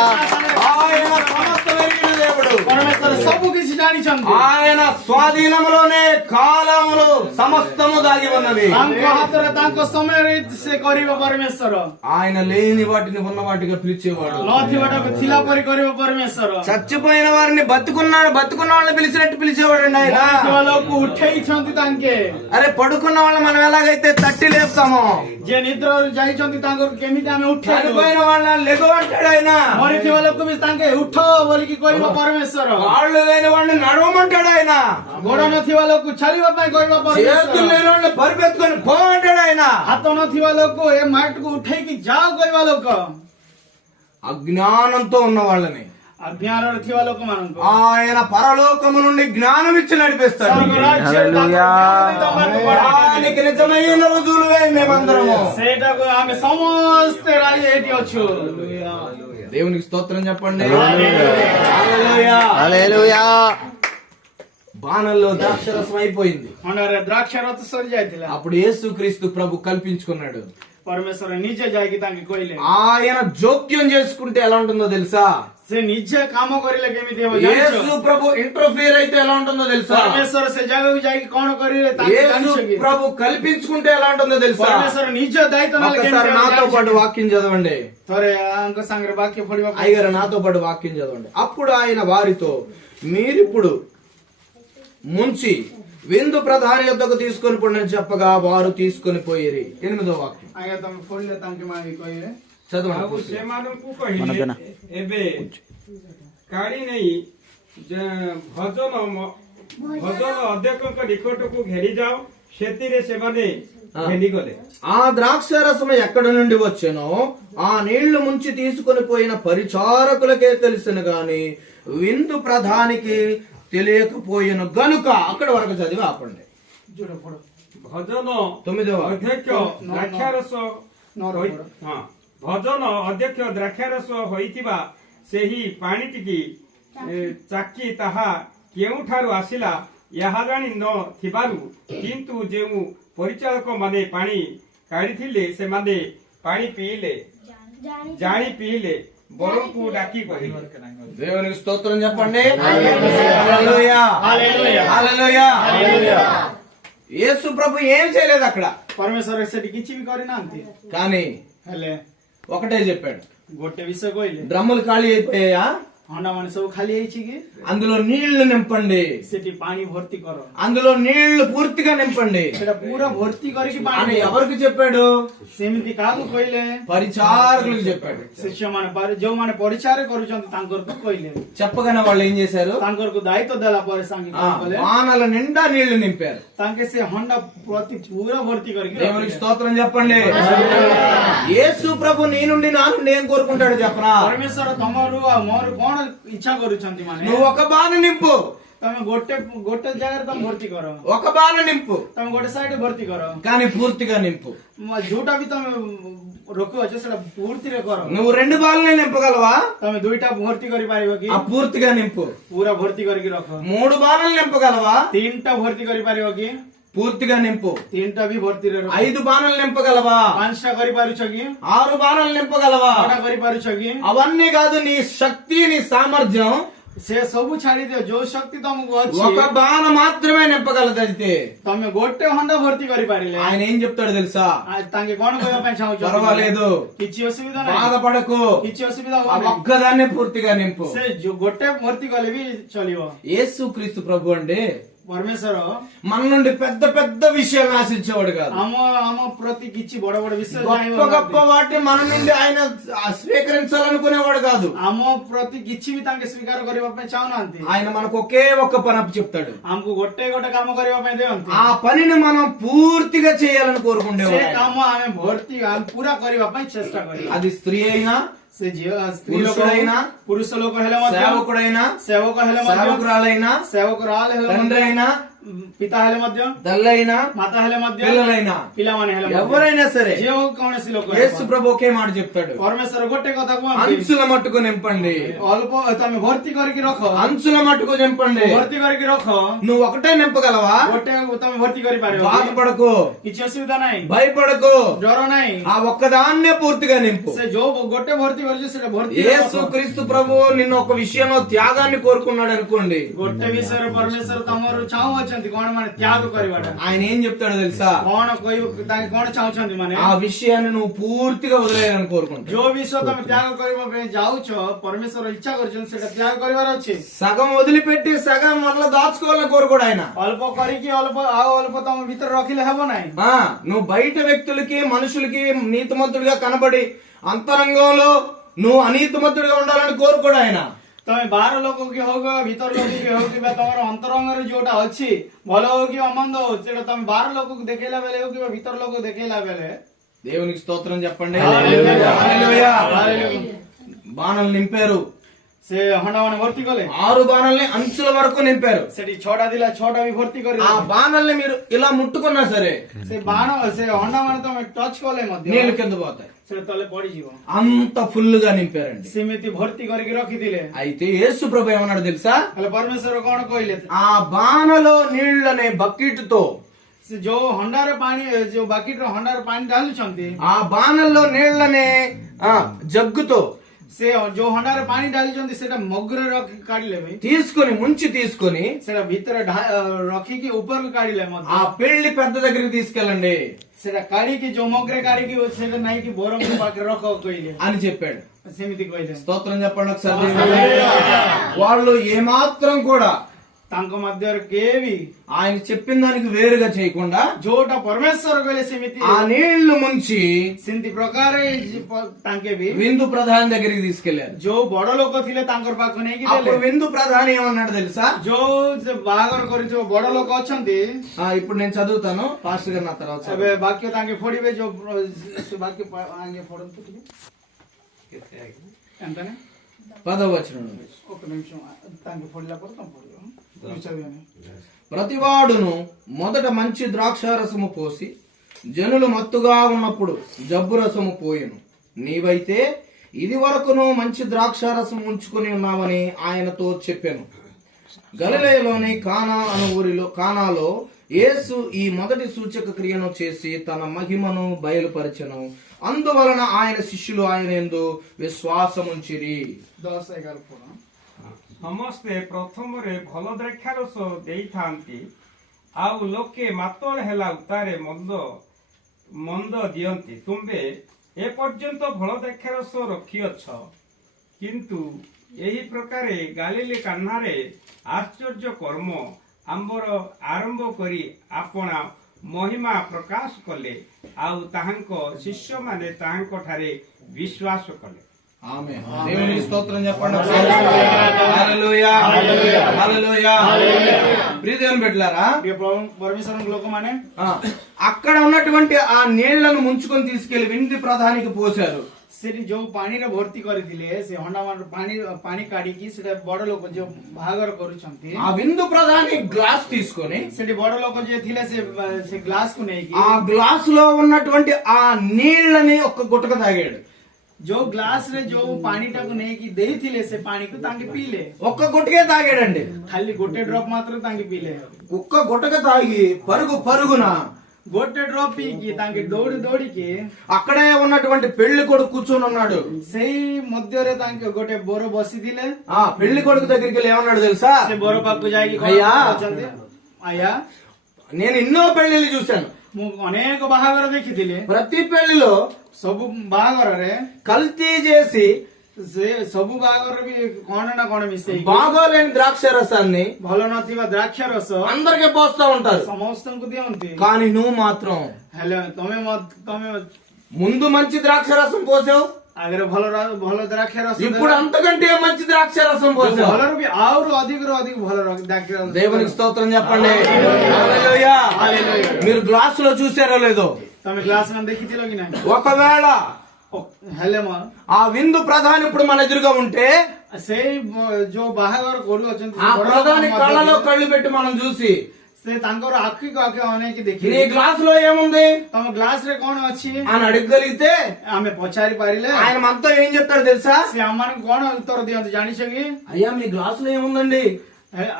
ఆయన సమస్తం ఎరిగిన దేవుడు. ପରମେଶ୍ୱର ସବୁ କିଛି ଜାଣିଛନ୍ତି। ఆయన స్వాధీనములోనే కాలములు సమస్తము దాగి ఉన్నది. ତାଙ୍କ ହାତରେ ତାଙ୍କ ସମୟରେ ସେ କରିବ ପରମେଶ୍ୱର। ఆయన లేని వాటిని ఉన్న వాటిగా పిలిచేవాడు. ନଥିବାଟାକୁ ଥିଲା ପରି କରିବ ପରମେଶ୍ୱର। చచ్చిపోయిన వారిని బతుకున్న వాళ్ళని పిలిచినట్టు పిలిచేవాడండి ఆయన. ନଥିବା ଲୋକକୁ ଉଠେଇଛନ୍ତି ତାଙ୍କେ। అరే పడుకున్న వాళ్ళని మనం ఎలాగైతే తట్టి లేపుతామో, ଯିଏ ନିଦ୍ରାରୁ ଯାଇଛନ୍ତି ତାଙ୍କୁ କେମିତି ଆମେ ଉଠେଇବୁ? చనిపోయిన వాళ్ళని లెగవంటాడు ఆయన. ମରିଥିବା ଲୋକ ବି ତାଙ୍କେ ଉଠ ବୋଲିକି କହିବ ପରମେଶ୍ୱର। కాళ్ళు లేని వాళ్ళని నడవమంటాడు ఆయన. ଗୋଡ ନଥିବା ଲୋକକୁ ଚାଲିବା ପାଇଁ କହିବ చేతులు ପରମେଶ୍ୱର। లేని వాళ్ళని పరిపెత్తుకొని పో అంటాడు ఆయన. ହାତ ନଥିବା ଲୋକ ଏ ମାଟିକୁ ଉଠେଇକି ଯାଅ କହିବା ଲୋକ। అజ్ఞానంతో ఉన్న వాళ్ళని ଅଜ୍ଞାନରେ ଥିବା ଲୋକମାନଙ୍କୁ ఆయన పరలోకము నుండి జ్ఞానం ఇచ్చి నడిపిస్తాడు. ସ୍ୱର୍ଗ ରାଜ୍ୟରେ ତାଙ୍କ హల్లెలూయా. ଜ୍ଞାନ ତମମାନଙ୍କୁ ବଢାଇବେ। ఆయనకి నిజమైన రుజువులే మేమందరము. ସେଇଟାକୁ ଆମେ ସମସ୍ତେ ରାଜି ଏଇଠି ଅଛୁ। దేవునికి స్తోత్రం చెప్పండి. హల్లెలూయా. హల్లెలూయా. హల్లెలూయా. బాణంలో ద్రాక్షరసం అయిపోయింది. ଖଣ୍ଡରେ ଦ୍ରାକ୍ଷ ରସ ସରି ଯାଇଥିଲା। అప్పుడు యేసుక్రీస్తు ప్రభు కల్పించుకున్నాడు. ପରମେଶ୍ୱର ନିଜେ ଯାଇକି ତାଙ୍କେ କହିଲେ। ఆయన జోక్యం చేసుకుంటే ఎలా ఉంటుందో తెలుసా? ସେ ନିଜେ କାମ କରିଲେ କେମିତି ହେବ యేసు ଜାଣିଛ? ప్రభు ఇంటర్ఫియర్ అయితే ఎలా ఉంటుందో తెలుసా? ପରମେଶ୍ୱର ସେ ଜାଗାକୁ ଯାଇକି କଣ କରିଲେ ତାଙ୍କେ యేసు ଜାଣିଛ କି? ప్రభు కల్పించుకుంటే ఎలా ఉంటుందో తెలుసా? ପରମେଶ୍ୱର ନିଜ ଦାୟିତ୍ୱ ନେଲେ କେମିତି ఒకసారి ହେବ నాతో ଜାଣିଛ పాటు କି? వాక్యం చదవండి. ଥରେ ଆଙ୍କ ସାଙ୍ଗରେ ବାକ୍ୟ ପଢିବା ପାଇଁ అయ్యగారు నాతో పాటు వాక్యం చదవండి. అప్పుడు ఆయన వారితో, మీరిప్పుడు ముంచి విందు ప్రధాని యొద్దకు తీసుకొని పోండి చెప్పగా వారు తీసుకొని పోయిరి. 8వ వాక్యం ଆଜ୍ଞା ତମେ ପଢିଲେ ତାଙ୍କେ ମାଗି କହିବେ। ଆଉ చదవండి. ସେମାନଙ୍କୁ మనకନା. କହିଲେ ଏବେ କାଢି ନେଇ ଭଜନ ଅଧ୍ୟକ୍ଷଙ୍କ ନିକଟକୁ ଘେରି ଯାଅ। ସେଥିରେ ସେମାନେ ଘେନିଗଲେ। ఆ ద్రాక్షారసం ఎక్కడి నుండి వచ్చానో ఆ నీళ్లు ముంచి తీసుకొని పోయిన పరిచారకులకే తెలుసును గాని విందు ప్రధానికి తెలియకపోయిన గనుక. అక్కడ వరకు చదివి ఆపండి. ଯୋଉଟା ପଢ। ଭଜନ 9వ ଅଧ୍ୟକ୍ଷ ଦ୍ରାକ୍ଷାରସ ହଁ ଭଜନ ଅଧ୍ୟକ୍ଷ ଦ୍ରାକ୍ଷାରସ ହୋଇଥିବା ସେହି ପାଣିଟିକି ଚାଖି ତାହା କେଉଁଠାରୁ ଆସିଲା ଏହା ଜାଣି ନ ଥିବାରୁ କିନ୍ତୁ ଯେଉଁ ପରିଚାଳକ ମାନେ ପାଣି କାଢିଥିଲେ ସେମାନେ ପାଣି ପିଇଲେ, ଜାଣି ପିଇଲେ, ବରକୁ ଡାକି କହିଲେ। దేవునికి స్తోత్రం చెప్పండి. హల్లెలూయా. హల్లెలూయా. యేసు ప్రభు ఏం చేయలేదు అక్కడ, ପରମେଶ୍ୱର ସେଠି କିଛି ବି କରିନାହାନ୍ତି। కానీ ହେଲେ ఒకటే చెప్పాడు. ଗୋଟେ ବିଷୟ କହିଲେ, డ్రమ్ములు ఖాళీ అయిపోయాయా? ହଣ୍ଡା ମାନେ ସବୁ ଖାଲି ହେଇଛି କି? అందులో నీళ్లు నింపండి. ସେଠି ପାଣି ଭର୍ତ୍ତି କର। అందులో నీళ్లు పూర్తిగా నింపండి ସେଟା ପୁରା ଭର୍ତ୍ତି କରିକି అని ପାଣି ఎవరికి చెప్పాడు? ସେମିତି କାହାକୁ କହିଲେ? పరిచారకులకు చెప్పాడు. ଶିଷ୍ୟମାନେ ଯୋଉମାନେ ପରିଚାର କରୁଛନ୍ତି ତାଙ୍କରକୁ କହିଲେ। చెప్పగానే వాళ్ళు ఏం చేశారు? ତାଙ୍କରକୁ ଦାୟିତ୍ୱ ଦେଲା ପରେ ସାଙ୍ଗେ ఆ କଣ କଲେ? వానల నిండా నీళ్లు నింపారు. ତାଙ୍କେ ସେ ହଣ୍ଡା ପ୍ରତି ପୁରା ଭର୍ତ୍ତି କରିକି దేవునికి ରଖିଲେ। స్తోత్రం చెప్పండి. యేసు ప్రభు నీ నుండి నా నుండి ఏం కోరుకుంటాడు చెప్పనా? ପରମେଶ୍ୱର ତମରୁ ଆଉ ମୋର କଣ ଇଚ୍ଛା କରୁଛନ୍ତି ମାନେ? నువ్వు ఒక బాణ నింపు, ତମେ ଗୋଟେ ଜାଗାରେ ତମେ ଭର୍ତ୍ତି କର, ఒక బాణ నింపు, ତମେ ଗୋଟେ ସାଇଡ୍ ଭର୍ତ୍ତି କର, కానీ పూర్తిగా నింపు. ଯୋଉଟା ବି ତମେ ରଖୁଅଛ ସେଟା ପୂର୍ତ୍ତିରେ କର। నువ్వు 2 బాల్ని నింపగలవా? ତମେ ଦୁଇଟା ଭର୍ତ୍ତି କରିପାରିବ କି? ఆ పూర్తిగా నింపు. ପୁରା ଭର୍ତ୍ତି କରିକି ରଖ। 3 బాణలు నింపగలవా? 3ଟା ଭର୍ତ୍ତି କରିପାରିବ କି? పూర్తిగా నింపు. 3ଟା ବି ଭର୍ତ୍ତିରେ ରଖ। 5 బాణలు నింపగలవా? 5ଟା କରିପାରୁଛ କି? 6 బాణలు నింపగలవా? 6ଟା କରିପାରୁଛ କି? అవన్నీ కాదు, నీ శక్తి నీ సామర్థ్యం ସେ ସବୁ ଛାଡିଦିଅ, ଯୋଉ ଶକ୍ତି ତମକୁ ଅଛି ఒక బాణ మాత్రమే నింపగలదు. అయితే ତମେ ଗୋଟେ ଖଣ୍ଡ ଭର୍ତ୍ତି କରିପାରିଲେ ఆయన ఏం చెప్తాడు తెలుసా? ତାଙ୍କେ କଣ କହିବା ପାଇଁ ଚାହୁଁଛନ୍ତି? పర్వాలేదు, କିଛି ଅସୁବିଧା ନାହିଁ, బాధపడకు, କିଛି ଅସୁବିଧା ఆ ହବନି। ఒక్కదాన్నే పూర్తిగా నింపు. ସେ ଗୋଟେ ଭର୍ତ୍ତି କଲେ ବି ଚଳିବ। యేసు క్రీస్తు ప్రభు అండి ପରମେଶ୍ୱର మన నుండి పెద్ద పెద్ద విషయాలు ఆశించేవాడు కాదు. ଆମ ପ୍ରତି କିଛି ବଡ ବଡ ବିଷୟ గొప్ప గొప్ప వాటిని మన నుండి ఆయన స్వీకరించాలనుకునేవాడు కాదు. ଆମ ପ୍ରତି କିଛି ବି ତାଙ୍କେ ସ୍ୱୀକାର କରିବା ପାଇଁ ଚାହୁଁନାହାନ୍ତି। ఆయన మనకు ఒకే ఒక్క పని అప్పు చెప్తాడు. ଆମକୁ ଗୋଟେ ଗୋଟେ କାମ କରିବା ପାଇଁ ଦିଅନ୍ତି। ఆ పనిని మనం పూర్తిగా చేయాలని ସେ కోరుకుండేవాడు. କାମ ଆମେ ପୁରା କରିବା ପାଇଁ ଚେଷ୍ଟା କରିବା। అది స్త్రీ అయినా, ସେ ଝିଅ ସ୍ତ୍ରୀ ଲୋକ పురుషుడైనా, ପୁରୁଷ ଲୋକ ହେଲେ ମଧ୍ୟ, సేవకుడైనా, ସେବକ ହେଲେ ମଧ୍ୟ, సేవకురాలైనా, ସେବକ ହେଲେ తండ్రి ମଧ୍ୟ, అయినా, ପିତା ହେଲେ ମଧ୍ୟ, తల్లి అయినా, ମାତା ହେଲେ ମଧ୍ୟ, పిల్లలైనా, ପିଲାମାନେ ହେଲେ ମଧ୍ୟ, ఎవరైనా సరే ଯେଉଁ କୌଣସି ଲୋକ యేసు ప్రభు ఒకే మాట చెప్తాడు, ପରମେଶ୍ୱର ଗୋଟେ କଥା କୁହନ୍ତି, అంచుల మట్టుకు నింపండి. ଅଳ୍ପ ତମେ ଭର୍ତ୍ତି କରିକି ରଖ, అంచుల మట్టుకు నింపండి. ଭର୍ତ୍ତି କରିକି ରଖ। నువ్వు ఒకటే నింపగలవా? ଗୋଟେ ତମେ ଭର୍ତ୍ତି କରିପାରିବ, బాధపడకు, କିଛି ଅସୁବିଧା ନାହିଁ, భయపడకు, ଡର ନାହିଁ। ఆ ఒక్కదాన్నే పూర్తిగా నింపు. ସେ ଯୋଉ ଗୋଟେ ଭର୍ତ୍ତି କରିଛି ସେଟା ଭର୍ତ୍ତି యేసు క్రీస్తు ప్రభు నిన్ను ఒక విషయంలో త్యాగాన్ని కోరుకున్నాడు అనుకోండి, ଗୋଟେ ବିଷୟରେ ପରମେଶ୍ୱର ତମର ଚାହୁଁଅଛନ୍ତି କଣ ମାନେ ତ୍ୟାଗ କରିବାଟା। ఆయన ఏం చెప్తాడో తెలుసా? କଣ କହିବ ତାଙ୍କେ କଣ ଚାହୁଁଛନ୍ତି ମାନେ ఆ విషయాన్ని నువ్వు పూర్తిగా వదిలేయాలని కోరుకుంటా. ଯୋଉ ବିଷୟ ତମେ ତ୍ୟାଗ କରିବା ପାଇଁ ଯାଉଛ ପରମେଶ୍ୱର ଇଚ୍ଛା କରିଛନ୍ତି ସେଟା ତ୍ୟାଗ କରିବାର ଅଛି। సగం వదిలిపెట్టి సగం మళ్ళీ దాచుకోవాలని కోరుకోడు ఆయన. ଅଳ୍ପ କରିକି ଆଉ ଅଳ୍ପ ତମ ଭିତରେ ରଖିଲେ ହେବ ନାହିଁ। నువ్వు బయట వ్యక్తులకి మనుషులకి నీతిమంతుడిగా కనబడి అంతరంగంలో నువ్వు అనీతిమంతుడిగా ఉండాలని కోరుకోడు ఆయన. ତମେ ବାହାର ଲୋକ କି ହଉ ବା ଭିତର ଲୋକ କି ହଉ କିମ୍ବା ତମର ଅନ୍ତରଙ୍ଗରେ ଯୋଉଟା ଅଛି ଭଲ ହଉ କି ଅମନ୍ଦ ହଉ ସେଟା ତମେ ବାହାର ଲୋକକୁ ଦେଖେଇଲା ବେଳେ ହଉ କିମ୍ବା ଭିତର ଲୋକକୁ ଦେଖେଇଲା ବେଳେ దేవునికి స్తోత్రం చెప్పండి. హల్లెలూయా. హల్లెలూయా. హల్లెలూయా. బాణలు నింపారు. ସେ ହଣ୍ଡାମାନେ ଭର୍ତ୍ତି କଲେ, 6 బాణల్ని అంచుల వరకు నింపారు. ସେଠି 6ଟା ଥିଲା 6ଟା ବି ଭର୍ତ୍ତି କରି ఆ బాణల్ని మీరు ఇలా ముట్టుకున్నా సరే ସେ ବାଣ ସେ ହଣ୍ଡାମାନେ ତମେ ଟଚ୍ କଲେ ମଧ୍ୟ నీళ్లు కింద పోతాయి. ସେଟା ତଳେ ପଡିଯିବ। అంత ఫుల్ గా నింపారండి. ସେମିତି ଭର୍ତ୍ତି କରିକି రଖିଥିଲେ। అయితే యేసు ప్రభు ఏమన్నాడు తెలుసా? ହେଲେ ପରମେଶ୍ୱର କଣ କହିଲେ? ఆ బాణలో నీళ్లనే బకెట్ తో, ସେ ଯୋଉ ହଣ୍ଡାରେ ପାଣି ଯୋଉ ବାକିଟ ହଣ୍ଡାରେ ପାଣି ଢାଲୁଛନ୍ତି ఆ బాణల్లో నీళ్లనే జగ్గుతో ସେ ଯୋଉ ହଣ୍ଡାରେ ପାଣି ଢାଲିଛନ୍ତି ସେଟା ମଗ୍ରେ ରଖି କାଢିଲେ ବି తీసుకొని ముంచి తీసుకొని ସେଟା ଭିତରେ ରଖିକି ଉପରକୁ କାଢିଲେ ମଧ୍ୟ ఆ పెళ్లి పెద్ద దగ్గరికి తీసుకెళ్ళండి ସେଟା କାଢିକି ଯୋଉ ମଗ୍ରେ କାଢିକି ସେଟା ନାଇକି ବରମ ପାଖରେ ରଖ କହିଲେ అని చెప్పాడు. ସେମିତି କହିଲେ। స్తోత్రం చెప్పండి ఒకసారి. వాళ్ళు ఏమాత్రం కూడా ତାଙ୍କ ମଧ୍ୟରେ କିଏ ବି ఆయన చెప్పిన దానికి వేరుగా చేయకుండా ଯୋଉଟା ପରମେଶ୍ୱର କହିଲେ ସେମିତି ఆ నీళ్లు ముంచి ସେମିତି ପ୍ରକାର ତାଙ୍କେ ବି విందు ప్రధాని దగ్గరికి తీసుకెళ్లారు. ଯୋଉ ବଡ ଲୋକ ଥିଲେ ତାଙ୍କର ପାଖକୁ ନେଇକି అప్పుడు ଦେଲେ। విందు ప్రధాని ఏమన్నాడు తెలుసా? ଯୋଉ ବାହାଘର କରିଥିବା ବଡ ଲୋକ ଅଛନ୍ତି ఇప్పుడు నేను చదువుతాను, పాస్టర్ గారు నా తర్వాత ଏବେ ବାକ୍ୟ ତାଙ୍କେ ପଢିବେ ଯୋଉ ସେ ବାକ୍ୟ ଆଗେ ପଢନ୍ତୁ ଟିକେ ఎంతనే 10వ వచనం. ఒక నిమిషం ତାଙ୍କେ ପଢିଲା ପରେ ତମ ପଢିବ చదివాను। ప్రతివాడును మొదట మంచి ద్రాక్షారసము పోసి జనులు మత్తుగా ఉన్నప్పుడు జబ్బు రసము పోయెను. నీవైతే ఇది వరకును మంచి ద్రాక్షారసం ఉంచుకొని ఉన్నావని ఆయనతో చెప్పాను. గలిలయలోని కానా అను ఊరిలో కానాలో యేసు ఈ మొదటి సూచక క్రియను చేసి తన మహిమను బయలుపరచెను. అందువలన ఆయన శిష్యులు ఆయన యందు విశ్వాసముంచిరి. 10-11 ପଢ। ସମସ୍ତେ ପ୍ରଥମରେ ଭଲ ଦ୍ରାକ୍ଷାରସ ଦେଇଥାନ୍ତି, ଆଉ ଲୋକେ ମାତଳ ହେଲା ଉତ୍ତାରେ ମନ୍ଦ ଦିଅନ୍ତି। ତୁମ୍ଭେ ଏପର୍ଯ୍ୟନ୍ତ ଭଲ ଦ୍ରାକ୍ଷାରସ ରଖିଅଛ, କିନ୍ତୁ ଏହି ପ୍ରକାରେ ଗାଲିଲି କାହ୍ନାରେ ଆଶ୍ଚର୍ଯ୍ୟ କର୍ମ ଆରମ୍ଭ କରି ଆପଣା ମହିମା ପ୍ରକାଶ କଲେ, ଆଉ ତାହାଙ୍କ ଶିଷ୍ୟମାନେ ତାହାଙ୍କଠାରେ ବିଶ୍ୱାସ କଲେ। ఆమేన్. దేవునికి స్తోత్రం చెప్పండి. హల్లెలూయా. హల్లెలూయా. ప్రియ దేవుని బిడ్డలారా, పరమేశ్వర ଲୋକମାନେ అక్కడ ఉన్నటువంటి ఆ నీళ్లను ముంచుకొని తీసుకెళ్లి విందు ప్రధానికి పోశారు. ସେଠି ଯୋଉ ପାଣିରେ ଭର୍ତ୍ତି କରିଥିଲେ ସେ ହଣ୍ଡା ପାଣି କାଢିକି ସେଟା ବଡ ଲୋକ ଯୋଉ ବାହାଘର କରୁଛନ୍ତି ఆ విందు ప్రధాని గ్లాస్ తీసుకొని ସେଠି ବଡ ଲୋକ ଯିଏ ଥିଲେ ସେ ଗ୍ଲାସ କୁ ନେଇକି ఆ గ్లాస్ లో ఉన్నటువంటి ఆ నీళ్లని ఒక్క గుటక తాగాడు. जो ग्लास रे जो पानी टाकू नेकी देइथिले से पानी को तांके पीले ఒక్క గుట్టకే తాగాడండి. खाली गोटे ड्रॉप मात्र तांके पीले ఒక్క గుట్టక తాగి పరుగున गोटे ड्रॉप पी की तांके दौड़ी दौड़ी के అక్కడే ఉన్నటువంటి పెళ్లి కొడుకు కూర్చొని ఉన్నాడు. सेही मध्य रे तांके गोटे बोरो बसी दिले ఆ పెళ్లి కొడుకు దగ్గరికి వెళ్ళి ఏమన్నాడు తెలుసా? से बोरो पाकु जाएगी అయ్యా. आया నేను ఎన్నో పెళ్లిళ్ళు చూశాను. ମୁଁ ଅନେକ ବାହାଘର ଦେଖିଥିଲି ప్రతి పెళ్లిలో ସବୁ ବାହାଘରରେ కల్తీ చేసి ସେ ସବୁ ବାହାଘରରେ ବି କଣ ନା କଣ ମିଶେଇକି బాగోలేని ద్రాక్ష రసాన్ని ଭଲ ନଥିବା ଦ୍ରାକ୍ଷ ରସ అందరికి పోస్తా ఉంటారు. ସମସ୍ତଙ୍କୁ ଦିଅନ୍ତି కానీ నువ్వు మాత్రం ହେଲେ ତମେ ముందు మంచి ద్రాక్ష రసం పోసావు, ଆଗରେ ଭଲ ଦ୍ରାକ୍ଷ ରସ ఇప్పుడు అంతకంటే మంచి ద్రాక్ష రసం పోసావు. ଭଲରୁ ବି ଆହୁରି ଅଧିକରୁ ଅଧିକ ଭଲ ଦ୍ରାକ୍ଷ ରସ దేవునికి స్తోత్రం చెప్పండి. హల్లెలూయా. మీరు గ్లాసులో చూసారో లేదో, ତମେ ଗ୍ଲାସ ମାନ ଦେଖିଥିଲ କି ନାହିଁ ఒకవేళ ହେଲେ ఆ విందు ప్రధాని ఇప్పుడు మన ఎదురుగా ఉంటే ସେଇ ଯୋଉ ବାହାଘର କରୁଅଛନ୍ତି ఆ ప్రధాని కళ్ళలో కళ్ళు పెట్టి మనం చూసి ସେ ତାଙ୍କର ଆଖିକୁ ଆଖି ଅନେଇକି నీ ଦେଖିଲେ గ్లాస్ లో ఏముంది ତମ ଗ୍ଲାସ ରେ କଣ ଅଛି అని అడగగలిగితే ଆମେ పଚାରି ପାରିଲେ ఆయన మనతో ఏం చెప్తాడు తెలుసా? ସେ ଆମମାନଙ୍କୁ କଣ ଉତ୍ତର ଦିଅନ୍ତି ଜାଣିଛ କି అయ్యా మీ గ్లాస్ లో ఏముందండి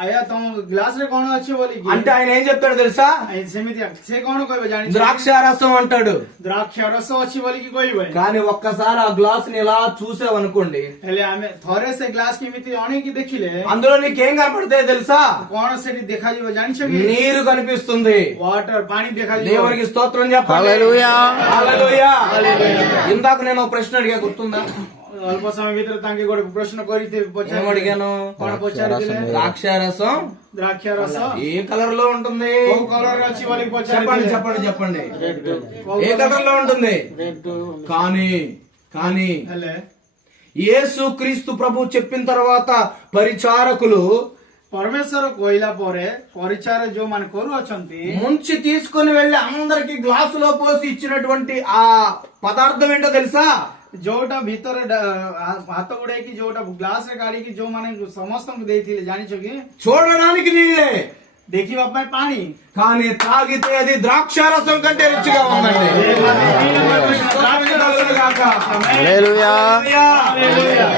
ଆୟା ତମ ଗ୍ଲାସ ରେ କଣ ଅଛି ବୋଲିକି అంటే ఆయన ఏం చెప్తాడు తెలుసా? ସେମିତି ସେ କଣ କହିବେ ଜାଣିଛ ద్రాక్ష రసం అంటాడు. ଦ୍ରାକ୍ଷ ରସ ଅଛି ବୋଲିକି କହିବେ కానీ ఒక్కసారి ఆ గ్లాస్ ని ఇలా చూసావనుకోండి, ହେଲେ ଆମେ ଥରେ ସେ ଗ୍ଲାସ କେମିତି ଅଣେଇକି ଦେଖିଲେ అందులో నీకేం కనపడతాయో తెలుసా? କଣ ସେଠି ଦେଖାଯିବ ଜାଣିଛ କି నీరు కనిపిస్తుంది. వాటర్ ପାଣି ଦେଖାଯିବ దేవునికి స్తోత్రం చెప్పండి. హల్లెలూయా. హల్లెలూయా. ఇందాక నేను ఒక ప్రశ్న అడిగా, గుర్తుందా? ଅଳ୍ପ ସମୟ ଭିତରେ ତାଙ୍କେ ଗୋଟେ ପ୍ରଶ୍ନ କରିଥିବେ ఏం అడిగాను? କଣ ପଚାରିଥିଲେ ద్రాక్ష రసం ଦ୍ରାକ୍ଷ ରସ ఏ కలర్ లో ఉంటుంది? କୋଉ କଲର ଅଛି ବୋଲିକି చెప్పండి ପଚାରିଥିଲେ చెప్పండి చెప్పండి. ఏ కలర్ లో ఉంటుంది? కానీ కానీ ହେଲେ యేసు క్రీస్తు ప్రభు చెప్పిన తర్వాత పరిచారకులు ପରମେଶ୍ୱର କହିଲା ପରେ ପରିଚାର ଯୋଉମାନେ କରୁଅଛନ୍ତି ముంచి తీసుకొని వెళ్లి అందరికి గ్లాసులో పోసి ఇచ్చినటువంటి ఆ పదార్థం ఏంటో తెలుసా? ଯୋଉଟା ଭିତରେ ହାତ ଗୁଡେଇକି ଯୋଉଟା ଗ୍ଲାସ ରେ କାଢିକି ଯୋଉମାନେ ସମସ୍ତଙ୍କୁ ଦେଇଥିଲେ ଜାଣିଛ କି చూడడానికి నీళ్ళే, ଦେଖିବା ପାଇଁ ପାଣି కానీ తాగితే అది ద్రాక్షారసం కంటే రుచిగా ఉందండి. హల్లెలూయా.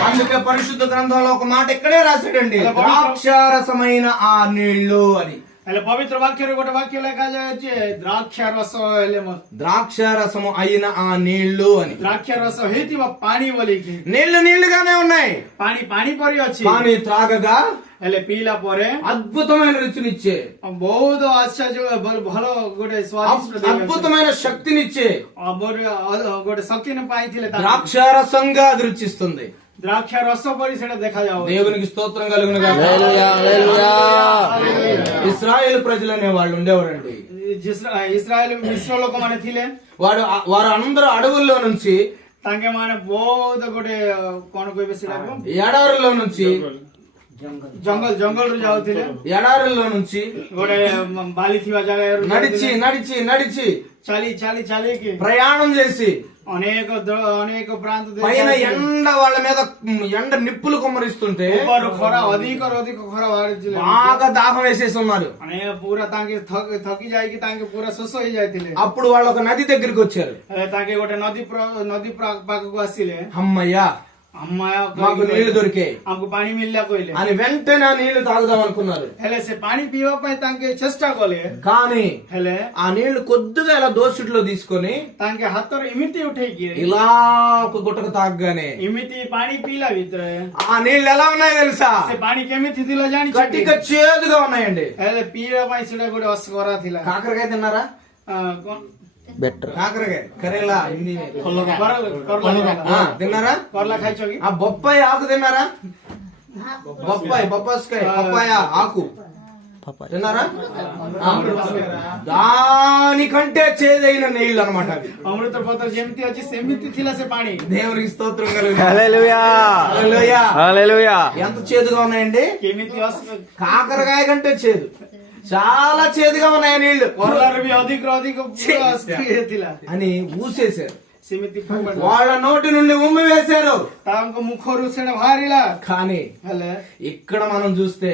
అందుకే పరిశుద్ధ గ్రంథంలో ఒక మాట ఇక్కడే రాశాడండి, ద్రాక్షారసమైన ఆ నీళ్లు అని. ହେଲେ ପବିତ୍ର ବାକ୍ୟରେ ଗୋଟେ ବାକ୍ୟ ଲେଖାଯାଇଛି ଦ୍ରାକ୍ଷ ରସ ହେଲେ ద్రాక్షారసము అయిన ఆ నీళ్లు అని. ଦ୍ରାକ୍ଷ ରସ ହେଇଥିବା ପାଣି ବୋଲିକି నీళ్లు నీళ్లుగానే ఉన్నాయి, ପାଣି ପାଣି ପରି ଅଛି కానీ త్రాగగా ହେଲେ ପିଇଲା ପରେ అద్భుతమైన రుచినిచ్చే, ବହୁତ ଆଶ୍ଚର୍ଯ୍ୟ ଭଲ ଗୋଟେ ସ୍ୱାଦିଷ୍ଟ అద్భుతమైన శక్తినిచ్చే ଗୋଟେ ଶକ୍ତି ପାଇଥିଲେ ద్రాక్షారసంగా అది రుచిస్తుంది. ଦ୍ରାକ୍ଷ ରସ ପରି ସେଟା ଦେଖାଯାଉ దేవునికి స్తోత్రం కలుగును గాక. హల్లెలూయా. హల్లెలూయా. ఇశ్రాయేలు ప్రజలు అనే వాళ్ళు ఉండేవారండి. ଇସ୍ରାଏଲ ମିଶ୍ର ଲୋକମାନେ ଥିଲେ వారు అందరూ అడవుల్లో నుంచి, ତାଙ୍କେ ମାନେ ବହୁତ ଗୋଟେ କଣ କହିବେ ସେଟାକୁ ఎడారుల్లో నుంచి ଜଙ୍ଗଲରୁ ଯାଉଥିଲେ ఎడారుల్లో నుంచి ଗୋଟେ ବାଲି ଥିବା ଜାଗାରୁ నడిచి నడిచి నడిచి ଚାଲିକି ప్రయాణం చేసి ଅନେକ ପ୍ରାନ୍ତ పైన ఎండ వాళ్ళ మీద ఎండ నిప్పులు కుమ్మరిస్తుంటే ଖରା ଅଧିକରୁ ଅଧିକ ଖରା ବାହାରିଥିଲେ బాగా దాహం వేసేసి ఉన్నారు. ପୁରା ତାଙ୍କେ ଥକି ଯାଇକି ତାଙ୍କେ ପୁରା ଶୋଷ ହେଇଯାଇଥିଲେ. అప్పుడు వాళ్ళు ఒక నది దగ్గరికి వచ్చారు. ତାଙ୍କେ ଗୋଟେ ନଦୀ ପାଖକୁ ଆସିଲେ, అమ్మయ్యా మాకు నీళ్లు దొరికాయి ଆମକୁ ପାଣି ମିଳିଲା କହିଲେ అని వెంటనే ఆ నీళ్లు తాగుదాం అనుకున్నారు. ହେଲେ ସେ ପାଣି ପିଇବା ପାଇଁ ତାଙ୍କେ ଚେଷ୍ଟା କଲେ, కానీ ହେଲେ ఆ నీళ్లు కొద్దిగా ఇలా దోసిట్లో తీసుకొని ତାଙ୍କେ ହାତରେ ଏମିତି ଉଠେଇକି ఇలా ఒక గుట్టకు తాగగానే ଏମିତି ପାଣି ପିଇଲା ଭିତରେ ఆ నీళ్లు ఎలా ఉన్నాయో తెలుసా? ସେ ପାଣି କେମିତି ଥିଲା ଜାଣିଛ? గట్టిగా చేదుగా ఉన్నాయండి. ହେଲେ ପିଇବା ପାଇଁ ସେଟା ଗୋଟେ ଅସ୍କରା ଥିଲା. కాకరకాయ తిన్నారా? బెటర్. కాకరకాయ కరేలా హిందీ తిన్నారా? କରଲା ଖାଇଛ କି? ఆ బొప్పాయి ఆకు తిన్నారా? బొప్పాయి పప్పాయ ఆకు తిన్నారా? దానికంటే చేదైన నీళ్ళు అనమాట అవి. ଅମୃତ ପତ୍ର ଯେମିତି ଅଛି ସେମିତି ଥିଲା ସେ ପାଣି. దేవునికి స్తోత్రం కలుగు. హల్లెలూయా. హల్లెలూయా. హల్లెలూయా. ఎంత చేదుగా ఉన్నాయండి? କେମିତି కాకరకాయ కంటే చేదు, చాలా చేదుగా ఉన్నాయి నీళ్లు କରଲାରେ ବି ଅଧିକ ଥିଲା. అని ఊసేశారు. ସେମିତି ଫୋପାଡି వాళ్ళ నోటి నుండి ఉమ్మి వేశారు. ତାଙ୍କ ମୁଖରୁ ସେଟା ବାହାରିଲା। కానీ ହେଲେ ఇక్కడ మనం చూస్తే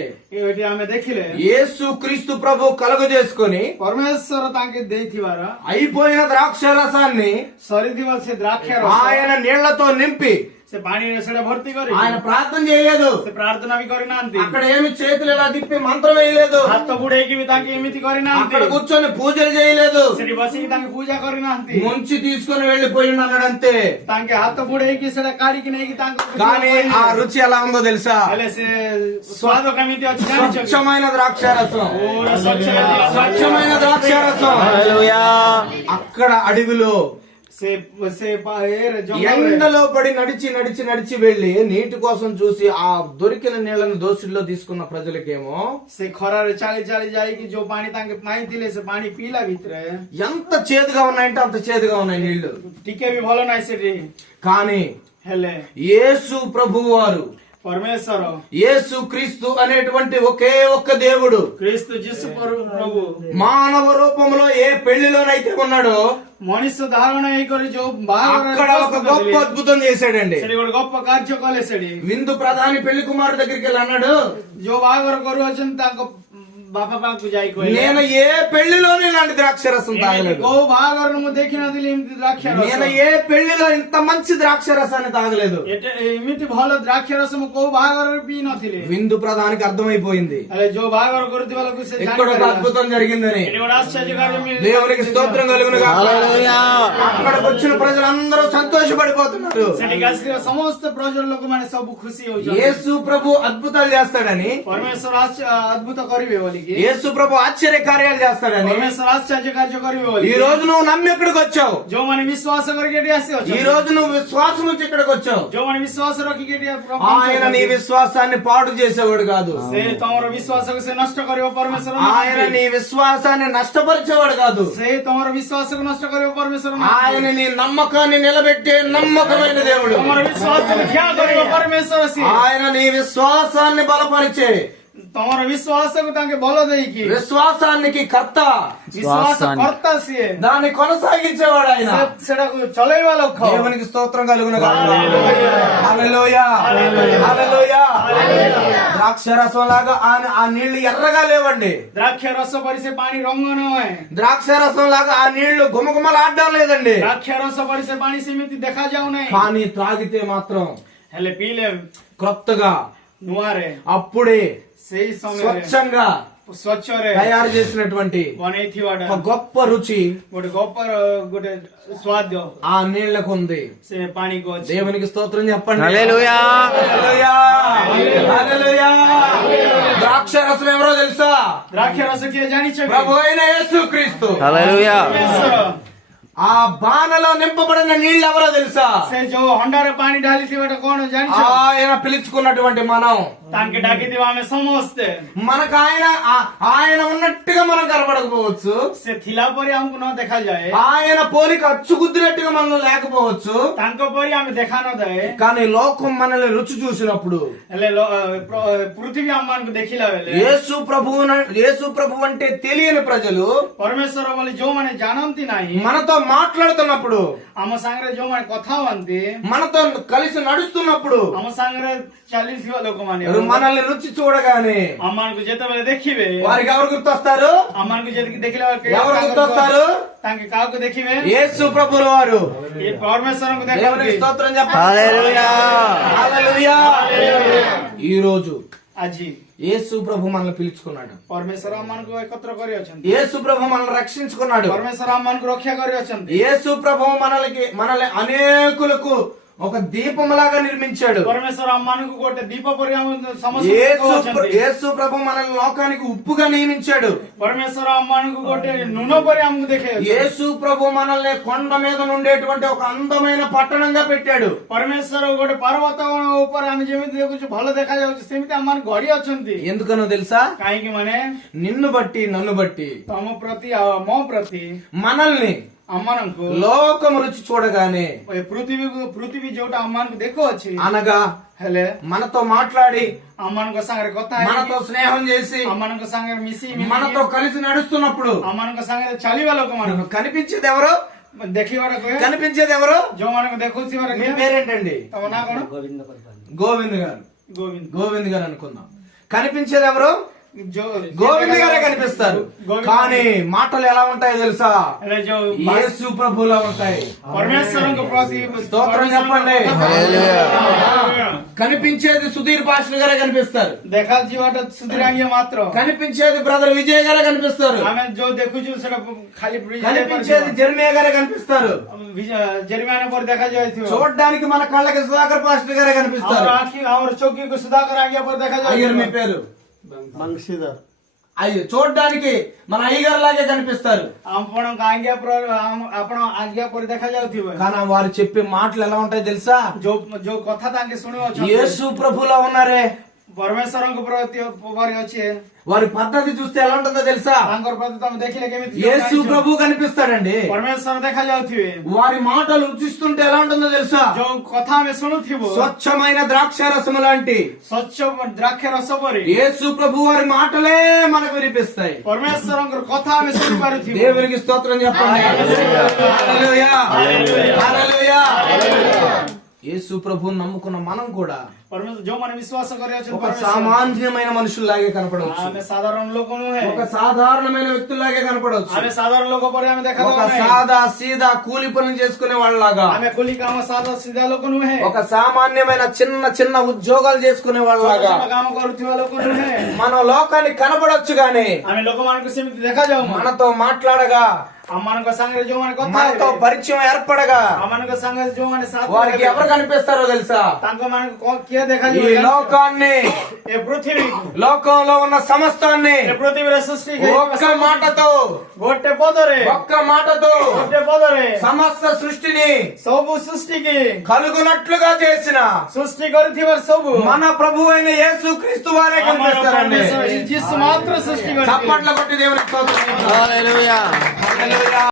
ଏଠି ଆମେ ଦେଖିଲେ యేసు క్రీస్తు ప్రభు కలుగజేసుకొని ପରମେଶ୍ୱର ତାଙ୍କେ ଦେଇଥିବାର అయిపోయిన ద్రాక్ష రసాన్ని ସରିଥିବା ସେ ଦ୍ରାକ୍ଷ ରସ ఆయన నీళ్లతో నింపి ସେ ପାଣିରେ ସେଟା ଭର୍ତ୍ତି କରି ఆయన ప్రార్థన చేయలేదు. ସେ ପ୍ରାର୍ଥନା ବି କରିନାହାନ୍ତି। అక్కడ ఏమి చేతులు ఇలా తిప్పి మంత్రం వేయలేదు. ହାତ ବୁଡେଇକି ବି ତାଙ୍କେ ଏମିତି କରିନାହାନ୍ତି। అక్కడ కూర్చొని పూజలు చేయలేదు. ସେଠି ବସିକି ତାଙ୍କେ ପୂଜା କରିନାହାନ୍ତି। ముంచి తీసుకుని వెళ్లిపోయింది అన్నాడంతే. ତାଙ୍କେ ହାତ ବୁଡେଇକି ସେଟା କାଢିକି ନେଇକି ତାଙ୍କ కానీ ఆ రుచి ఎలా ఉందో తెలుసా? ହେଲେ ସେ ସ୍ୱାଦ କେମିତି ଅଛି ଜାଣିଛ କି? స్వచ్ఛమైన ద్రాక్ష రసం, ପୁରା ସ୍ୱଚ୍ଛ స్వచ్ఛమైన ద్రాక్ష రసం. హల్లెలూయా. అక్కడ అడవిలో ସେ ସେ ଜଙ୍ଗଲରେ ఎండలో పడి నడిచి నడిచి నడిచి వెళ్లి నీటి కోసం చూసి ఆ దొరికిన నీళ్లను దోసిలో తీసుకున్న ప్రజలకేమో ସେ ଖରାରେ ଚାଲି ଚାଲି ଯାଇକି ଯୋଉ ପାଣି ତାଙ୍କେ ପାଇଥିଲେ ସେ ପାଣି ପିଇଲା ଭିତରେ ఎంత చేదుగా ఉన్నాయంటే అంత చేదుగా ఉన్నాయి నీళ్లు. ଟିକେ ବି ଭଲ ନାହିଁ ସେଠି। కానీ ହେଲେ యేసు ప్రభువు వారు, ପରମେଶ୍ୱର యేసు క్రీస్తు అనేటువంటి ఒకే ఒక్క దేవుడు ଖ୍ରୀଷ୍ଟ ଯୀଶୁ ପ୍ରଭୁ మానవ రూపంలో ఏ పెళ్లిలోనైతే ఉన్నాడో ମଣିଷ ଧାରଣ ହେଇକରି ଯୋଉ అక్కడ ఒక గొప్ప అద్భుతం చేశాడండి. ସେଠି ଗୋଟେ ଗପ କାର୍ଯ୍ୟ କଲେ ସେଠି విందు ప్రధాని పెళ్లి కుమారుడు దగ్గరికి వెళ్ళి అన్నాడు, ଯୋଉ ବାହାଘର କରୁଅଛନ୍ତି ତାଙ୍କ ବାପା ପାଖକୁ ଯାଇ କହିଲେ నేను ఏ పెళ్లిలోనూ ఇలాంటి ద్రాక్ష రసం తాగలేదు. କୋଉ ବାହାଘର ମୁଁ ଦେଖିନଥିଲି ଏମିତି ଦ୍ରାକ୍ଷ ରସ। నేను ఏ పెళ్లిలో ఇంత మంచి ద్రాక్ష రసాన్ని తాగలేదు. ଏମିତି ଭଲ ଦ୍ରାକ୍ଷ ରସ ମୁଁ କୋଉ ବାହାଘରରେ ପିଇ ନଥିଲି। విందు ప్రధానికి అర్థమైపోయింది ହେଲେ ଯୋଉ ବାହାଘର କରୁଥିବା ଲୋକ ସେ ఇక్కడ ఒక అద్భుతం జరిగిందని. ଏଠି ଗୋଟେ ଆଶ୍ଚର୍ଯ୍ୟ କାର୍ଯ୍ୟ దేవునికి స్తోత్రం కలుగును గాక. హల్లెలూయా. అక్కడికి వచ్చిన ప్రజలందరూ సంతోషపడిపోతున్నారు. ସେଠିକି ଆସିଥିବା ସମସ୍ତ ପ୍ରଜର ଲୋକମାନେ ସବୁ ଖୁସି ହଉଛନ୍ତି। యేసు ప్రభు అద్భుతాలు చేస్తాడని, ପରମେଶ୍ୱର ଅଦ୍ଭୁତ କରିବେ ବୋଲିକି యేసు ప్రభు ఆశ్చర్య కార్యాలు చేస్తాడని ପରମେଶ୍ୱର ଆଶ୍ଚର୍ଯ୍ୟ କାର୍ଯ୍ୟ କରିବେ ఈ ବୋଲି రోజు నువ్వు నమ్మి ఇక్కడికి వచ్చావు. ଯୋଉମାନେ ବିଶ୍ୱାସ କରିକି ଏଠି ఈ ଆସିଅଛନ୍ତି, రోజు నువ్వు విశ్వాసం నుంచి ఇక్కడికి వచ్చావు. ଯୋଉମାନେ ବିଶ୍ୱାସ ରଖିକି ଏଠି ఆయన నీ విశ్వాసాన్ని పాడు చేసేవాడు కాదు. ସେ ତମର ବିଶ୍ୱାସକୁ ସେ ନଷ୍ଟ କରିବ ପରମେଶ୍ୱର ఆయన నీ విశ్వాసాన్ని నష్టపరిచేవాడు కాదు. ସେ ତମର ବିଶ୍ୱାସକୁ ନଷ୍ଟ କରିବ ପରମେଶ୍ୱର ఆయన నీ నమ్మకాన్ని నిలబెట్టే నమ్మకమైన దేవుడు. ତମର ବିଶ୍ୱାସକୁ ଠିଆ କରିବ ପରମେଶ୍ୱର ସିଏ। ఆయన నీ విశ్వాసాన్ని బలపరిచే, ତମର ବିଶ୍ୱାସକୁ ତାଙ୍କେ ବଳ ଦେଇକି విశ్వాసానికి కర్త, ବିଶ୍ୱାସ କର୍ତ୍ତା ସିଏ, దాన్ని కొనసాగించేవాడు ఆయన. ସେଟାକୁ ଚଲେଇବା ଲୋକ। దేవునికి స్తోత్రం కలుగును గాక. హల్లెలూయా. హల్లెలూయా. ద్రాక్ష రసం లాగా ఆ నీళ్లు ఎర్రగా లేవండి. ଦ୍ରାକ୍ଷ ରସ ପରି ସେ ପାଣି ରଙ୍ଗ ନୁହେଁ। ద్రాక్ష రసం లాగా ఆ నీళ్లు గుమగుమలాడడం లేదండి. ଦ୍ରାକ୍ଷ ରସ ପରି ସେ ପାଣି ସେମିତି ଦେଖାଯାଉ ନାହିଁ। కానీ త్రాగితే మాత్రం ହେଲେ ପିଇଲେ క్రొత్తగా, ନୂଆରେ అప్పుడే ସେଇ ସମୟରେ స్వచ్ఛంగా ସ୍ୱଚ୍ଛରେ తయారు చేసినటువంటి ବନେଇଥିବାଟା ఒక గొప్ప రుచి ଗୋଟେ ଗପର ଗୋଟେ ସ୍ୱାଦ ఆ నీళ్లకు ఉంది. ସେ ପାଣିକୁ ଅଛି। దేవునికి స్తోత్రం చెప్పండి. హల్లెలూయా. హల్లెలూయా. హల్లెలూయా. ద్రాక్ష రసం ఎవరో తెలుసా? ଦ୍ରାକ୍ଷ ରସ କିଏ ଜାଣିଛ କି? ప్రభు అయిన యేసుక్రీస్తు. హల్లెలూయా. ପରମେଶ୍ୱର। ఆ బాణలో నింపబడిన నీళ్లు ఎవరో తెలుసా? ସେ ଯୋଉ ହଣ୍ଡାରେ ପାଣି ଢାଲିଥିବାଟା କଣ ଜାଣିଛ? ఆయన పిలుచుకున్నటువంటి మనం. ତାଙ୍କେ ଡାକିଥିବା ଆମେ ସମସ୍ତେ। మనకు ఆయన ఉన్నట్టుగా మనం కనపడకపోవచ్చు. ସେ ଥିଲା ପରି ଆମକୁ ନ ଦେଖାଯାଏ, ఆయన పోలిక అచ్చుకుద్దినట్టుగా మనం లేకపోవచ్చు. ତାଙ୍କ ପରି ଆମେ ଦେଖା ନ ଯାଏ, కానీ లోకం మనల్ని రుచి చూసినప్పుడు, ହେଲେ ପୃଥିବୀ ଆମମାନଙ୍କୁ ଦେଖିଲା ବେଳେ యేసు ప్రభు అంటే తెలియని ప్రజలు ପରମେଶ୍ୱର ବୋଲି ଯୋଉମାନେ ଜାଣନ୍ତି ନାହିଁ, మనతో మాట్లాడుతున్నప్పుడు, ଆମ ସାଙ୍ଗରେ ଯୋଉମାନେ କଥା ହୁଅନ୍ତି, మనతో కలిసి నడుస్తున్నప్పుడు, ଆମ ସାଙ୍ଗରେ ଚାଲିଥିବା ଲୋକମାନେ మనల్ని రుచి చూడగానే ଆମମାନଙ୍କୁ ଯେତେବେଳେ ଦେଖିବେ, వారికి ఎవరు గుర్తొస్తారు? ଆମମାନଙ୍କୁ ଯେତିକି ଦେଖିଲା ବେଳେ ఎవరు గుర్తొస్తారు? ତାଙ୍କେ కాకు ଦେଖିବେ? యేసు ప్రభుల వారు. ଏ ପରମେଶ୍ୱରଙ୍କୁ దేవునికి ଦେଖନ୍ତି। స్తోత్రం చెప్పండి. హల్లెలూయా. హల్లెలూయా. ఈ రోజు ଆଜି యేసు ప్రభు మనల్ని పిలుచుకున్నాడు. ପରମେଶ୍ୱର ଆମମାନଙ୍କୁ ଏକତ୍ର କରିଅଛନ୍ତି। యేసు ప్రభు మనల్ని రక్షించుకున్నాడు. ପରମେଶ୍ୱର ଆମମାନଙ୍କୁ ରକ୍ଷା କରିଅଛନ୍ତି। యేసు ప్రభు మనల్ని అనేకులకు ఒక దీపములాగా నిర్మించాడు. ପରମେଶ୍ୱର ଆମମାନଙ୍କୁ ଗୋଟେ ଦୀପ ପରି ଆମ యేసు ప్రభు మనల్ని లోకానికి ఉప్పుగా నియమించాడు. ପରମେଶ୍ୱର ଆମମାନଙ୍କୁ ଗୋଟେ ନୁନ ପରି ଆମକୁ ଦେଖେ। యేసు ప్రభు మనల్ని కొండ మీద నుండేటువంటి ఒక అందమైన పట్టణంగా పెట్టాడు. ପରମେଶ୍ୱର ଗୋଟେ ପର୍ବତ ଉପରେ ଆମେ ଯେମିତି ଦେଖୁଛୁ ଭଲ ଦେଖାଯାଉଛି, ସେମିତି ଆମମାନଙ୍କୁ ଗଢି ଅଛନ୍ତି। ఎందుకనో తెలుసా? କାହିଁକି ମାନେ నిన్ను బట్టి, నన్ను బట్టి, ତମ ପ୍ରତି ଆଉ ମୋ ପ୍ରତି మనల్ని ଆମମାନଙ୍କୁ లోకం రుచి చూడగానే, ପୃଥିବୀ ଯୋଉଟା ଆମମାନଙ୍କୁ ଦେଖୁଅଛି, అనగా ହେଲେ మనతో మాట్లాడి, ଆମମାନଙ୍କ ସାଙ୍ଗରେ କଥା మనతో స్నేహం చేసి, ଆମମାନଙ୍କ ସାଙ୍ଗରେ ମିଶି మనతో కలిసి నడుస్తున్నప్పుడు ଆମମାନଙ୍କ ସାଙ୍ଗରେ ଚାଲିବା ଲୋକମାନଙ୍କୁ కనిపించేది ఎవరు? ଦେଖିବାର କୁହେ కనిపించేది ఎవరు? ଯୋଉମାନଙ୍କୁ ଦେଖୁଥିବାର మీ କୁହେ పేరేంటండి? ତମ ନାଁ କଣ? గోవింద్ గారు. గోవింద్. గోవింద్ గారు అనుకుందాం. కనిపించేది ఎవరు? जो- గోవింద్ గారే కనిపిస్తారు. గోవింద్ కానీ మాటలు ఎలా ఉంటాయో తెలుసా? ହେଲେ ଯୋଉ యేసు ప్రభులా ఉంటాయి. ପରମେଶ୍ୱରଙ୍କ ପ୍ରତି స్తోత్రం చెప్పండి. కనిపించేది సుధీర్ పాస్టర్ గారే కనిపిస్తారు. ଦେଖାଯିବାଟା ସୁଧୀରାଙ୍ଗିଆ ମାତ୍ର కనిపించేది బ్రదర్ విజయ్ గారే కనిపిస్తారు. ଆମେ ଯୋଉ ଦେଖୁଛୁ ସେଟା ଖାଲି కనిపించేది జెర్మియా గారే కనిపిస్తారు. ଜେରିମାନେ ପରେ ଦେଖାଯାଇଥିବ చూడడానికి మన కళ్ళకి సుధాకర్ పాస్టర్ గారే ଆମର కనిపిస్తారు. ଆଖି ଆମର ଚୌକିକୁ ସୁଧାକର ଆଜ୍ଞା ପରେ అయ్యర్ మీ ଦେଖାଯାଉଥିବ పేరు? ବଂଶୀଧର అయ్యో చూడడానికి మన అయ్యగారు లాగే కనిపిస్తారు. ଆପଣଙ୍କ ଆଜ୍ଞା ଆପଣ ଆଜ୍ଞା ପରେ ଦେଖାଯାଉଥିବ కానీ వారు చెప్పే మాటలు ఎలా ఉంటాయి తెలుసా? ଯୋଉ ଯୋଉ କଥା ତାଙ୍କେ ଶୁଣୁଅଛନ୍ତି యేసు ప్రభులా ఉన్నారే. ପରମେଶ୍ୱରଙ୍କ ପ୍ରତି ପରି ଅଛି వారి పద్ధతి చూస్తే ఎలా ఉంటుందో తెలుసా? ତାଙ୍କର ପ୍ରତି ତମେ ଦେଖିଲେ କେମିତି యేసు ప్రభు కనిపిస్తాడండి. ପରମେଶ୍ୱର ଦେଖାଯାଉଥିବେ వారి మాటలు రుచిస్తుంటే ఎలా ఉంటుందో తెలుసా? ଯୋଉ କଥା ଆମେ ଶୁଣୁଥିବ స్వచ్ఛమైన ద్రాక్ష రసము లాంటి ସ୍ୱଚ୍ଛ ଦ୍ରାକ୍ଷ ରସ ପରି యేసు ప్రభు వారి మాటలే మనకు వినిపిస్తాయి. ପରମେଶ୍ୱରଙ୍କର କଥା ଆମେ ଶୁଣିପାରୁଥିବୁ దేవునికి స్తోత్రం చెప్పండి. హల్లెలూయా. హల్లెలూయా. యేసు ప్రభువుని నమ్ముకున్న మనం కూడా ପରମେଶ୍ୱର ଯୋଉମାନେ ବିଶ୍ୱାସ କରିଅଛନ୍ତି ఒక సామాన్యమైన మనుషుల్లాగే కనపడవచ్చు. ଆମେ ସାଧାରଣ ଲୋକ ନୁହେଁ ఒక సాధారణమైన వ్యక్తుల్లాగే కనపడవచ్చు. ଆମେ ସାଧାରଣ ଲୋକ ପରି ଆମେ ఒక ଦେଖାଯାଉ సాదా సీదా కూలి పనులు చేసుకునే వాళ్ళలాగా, ଆମେ କୁଲି କାମ ସାଧା ସିଧା ଲୋକ ନୁହେଁ ఒక సామాన్యమైన చిన్న చిన్న ఉద్యోగాలు చేసుకునే వాళ్ళలాగా ଛୋଟ କାମ କରୁଥିବା ଲୋକ ନୁହେଁ మన లోకాన్ని కనపడొచ్చు గాని ଆମେ ଲୋକମାନଙ୍କୁ ସେମିତି ଦେଖାଯାଉ మనతో మాట్లాడగా, ଆମମାନଙ୍କ ସାଙ୍ଗରେ ଯୋଉମାନେ କଥା మనతో ହେବେ, పరిచయం ఏర్పడగా ଆମମାନଙ୍କ ସାଙ୍ଗରେ ଯୋଉମାନେ ସାଥ వారికి ଦେବେ, ఎవరు కనిపిస్తారో తెలుసా? ତାଙ୍କ ମାନଙ୍କୁ କିଏ ఈ ଦେଖାଯିବ లోకాన్ని, ଏ ପୃଥିବୀ లోకంలో ఉన్న సమస్తాన్ని ଏ పృథిବୀରେ ସୃଷ୍ଟି ఒక్క మాటతో, ଗୋଟେ ପଦରେ ఒక్క మాటతో ଗୋଟେ ପଦରେ సమస్త సృష్టిని ସବୁ ସୃଷ୍ଟିକି కలుగునట్లుగా చేసిన ସୃଷ୍ଟି କରିଥିବା ସବୁ మన ప్రభు అయిన యేసు క్రీస్తు వారే ଆମର కనిపిస్తారండి. ପରମେଶ୍ୱର ଯୀଶୁ ମାତ୍ର ସୃଷ୍ଟି କରିଥିଲେ చప్పట్ల కొట్టి దేవునికి స్తోత్రం. హల్లెలూయా. హల్లెలూయా.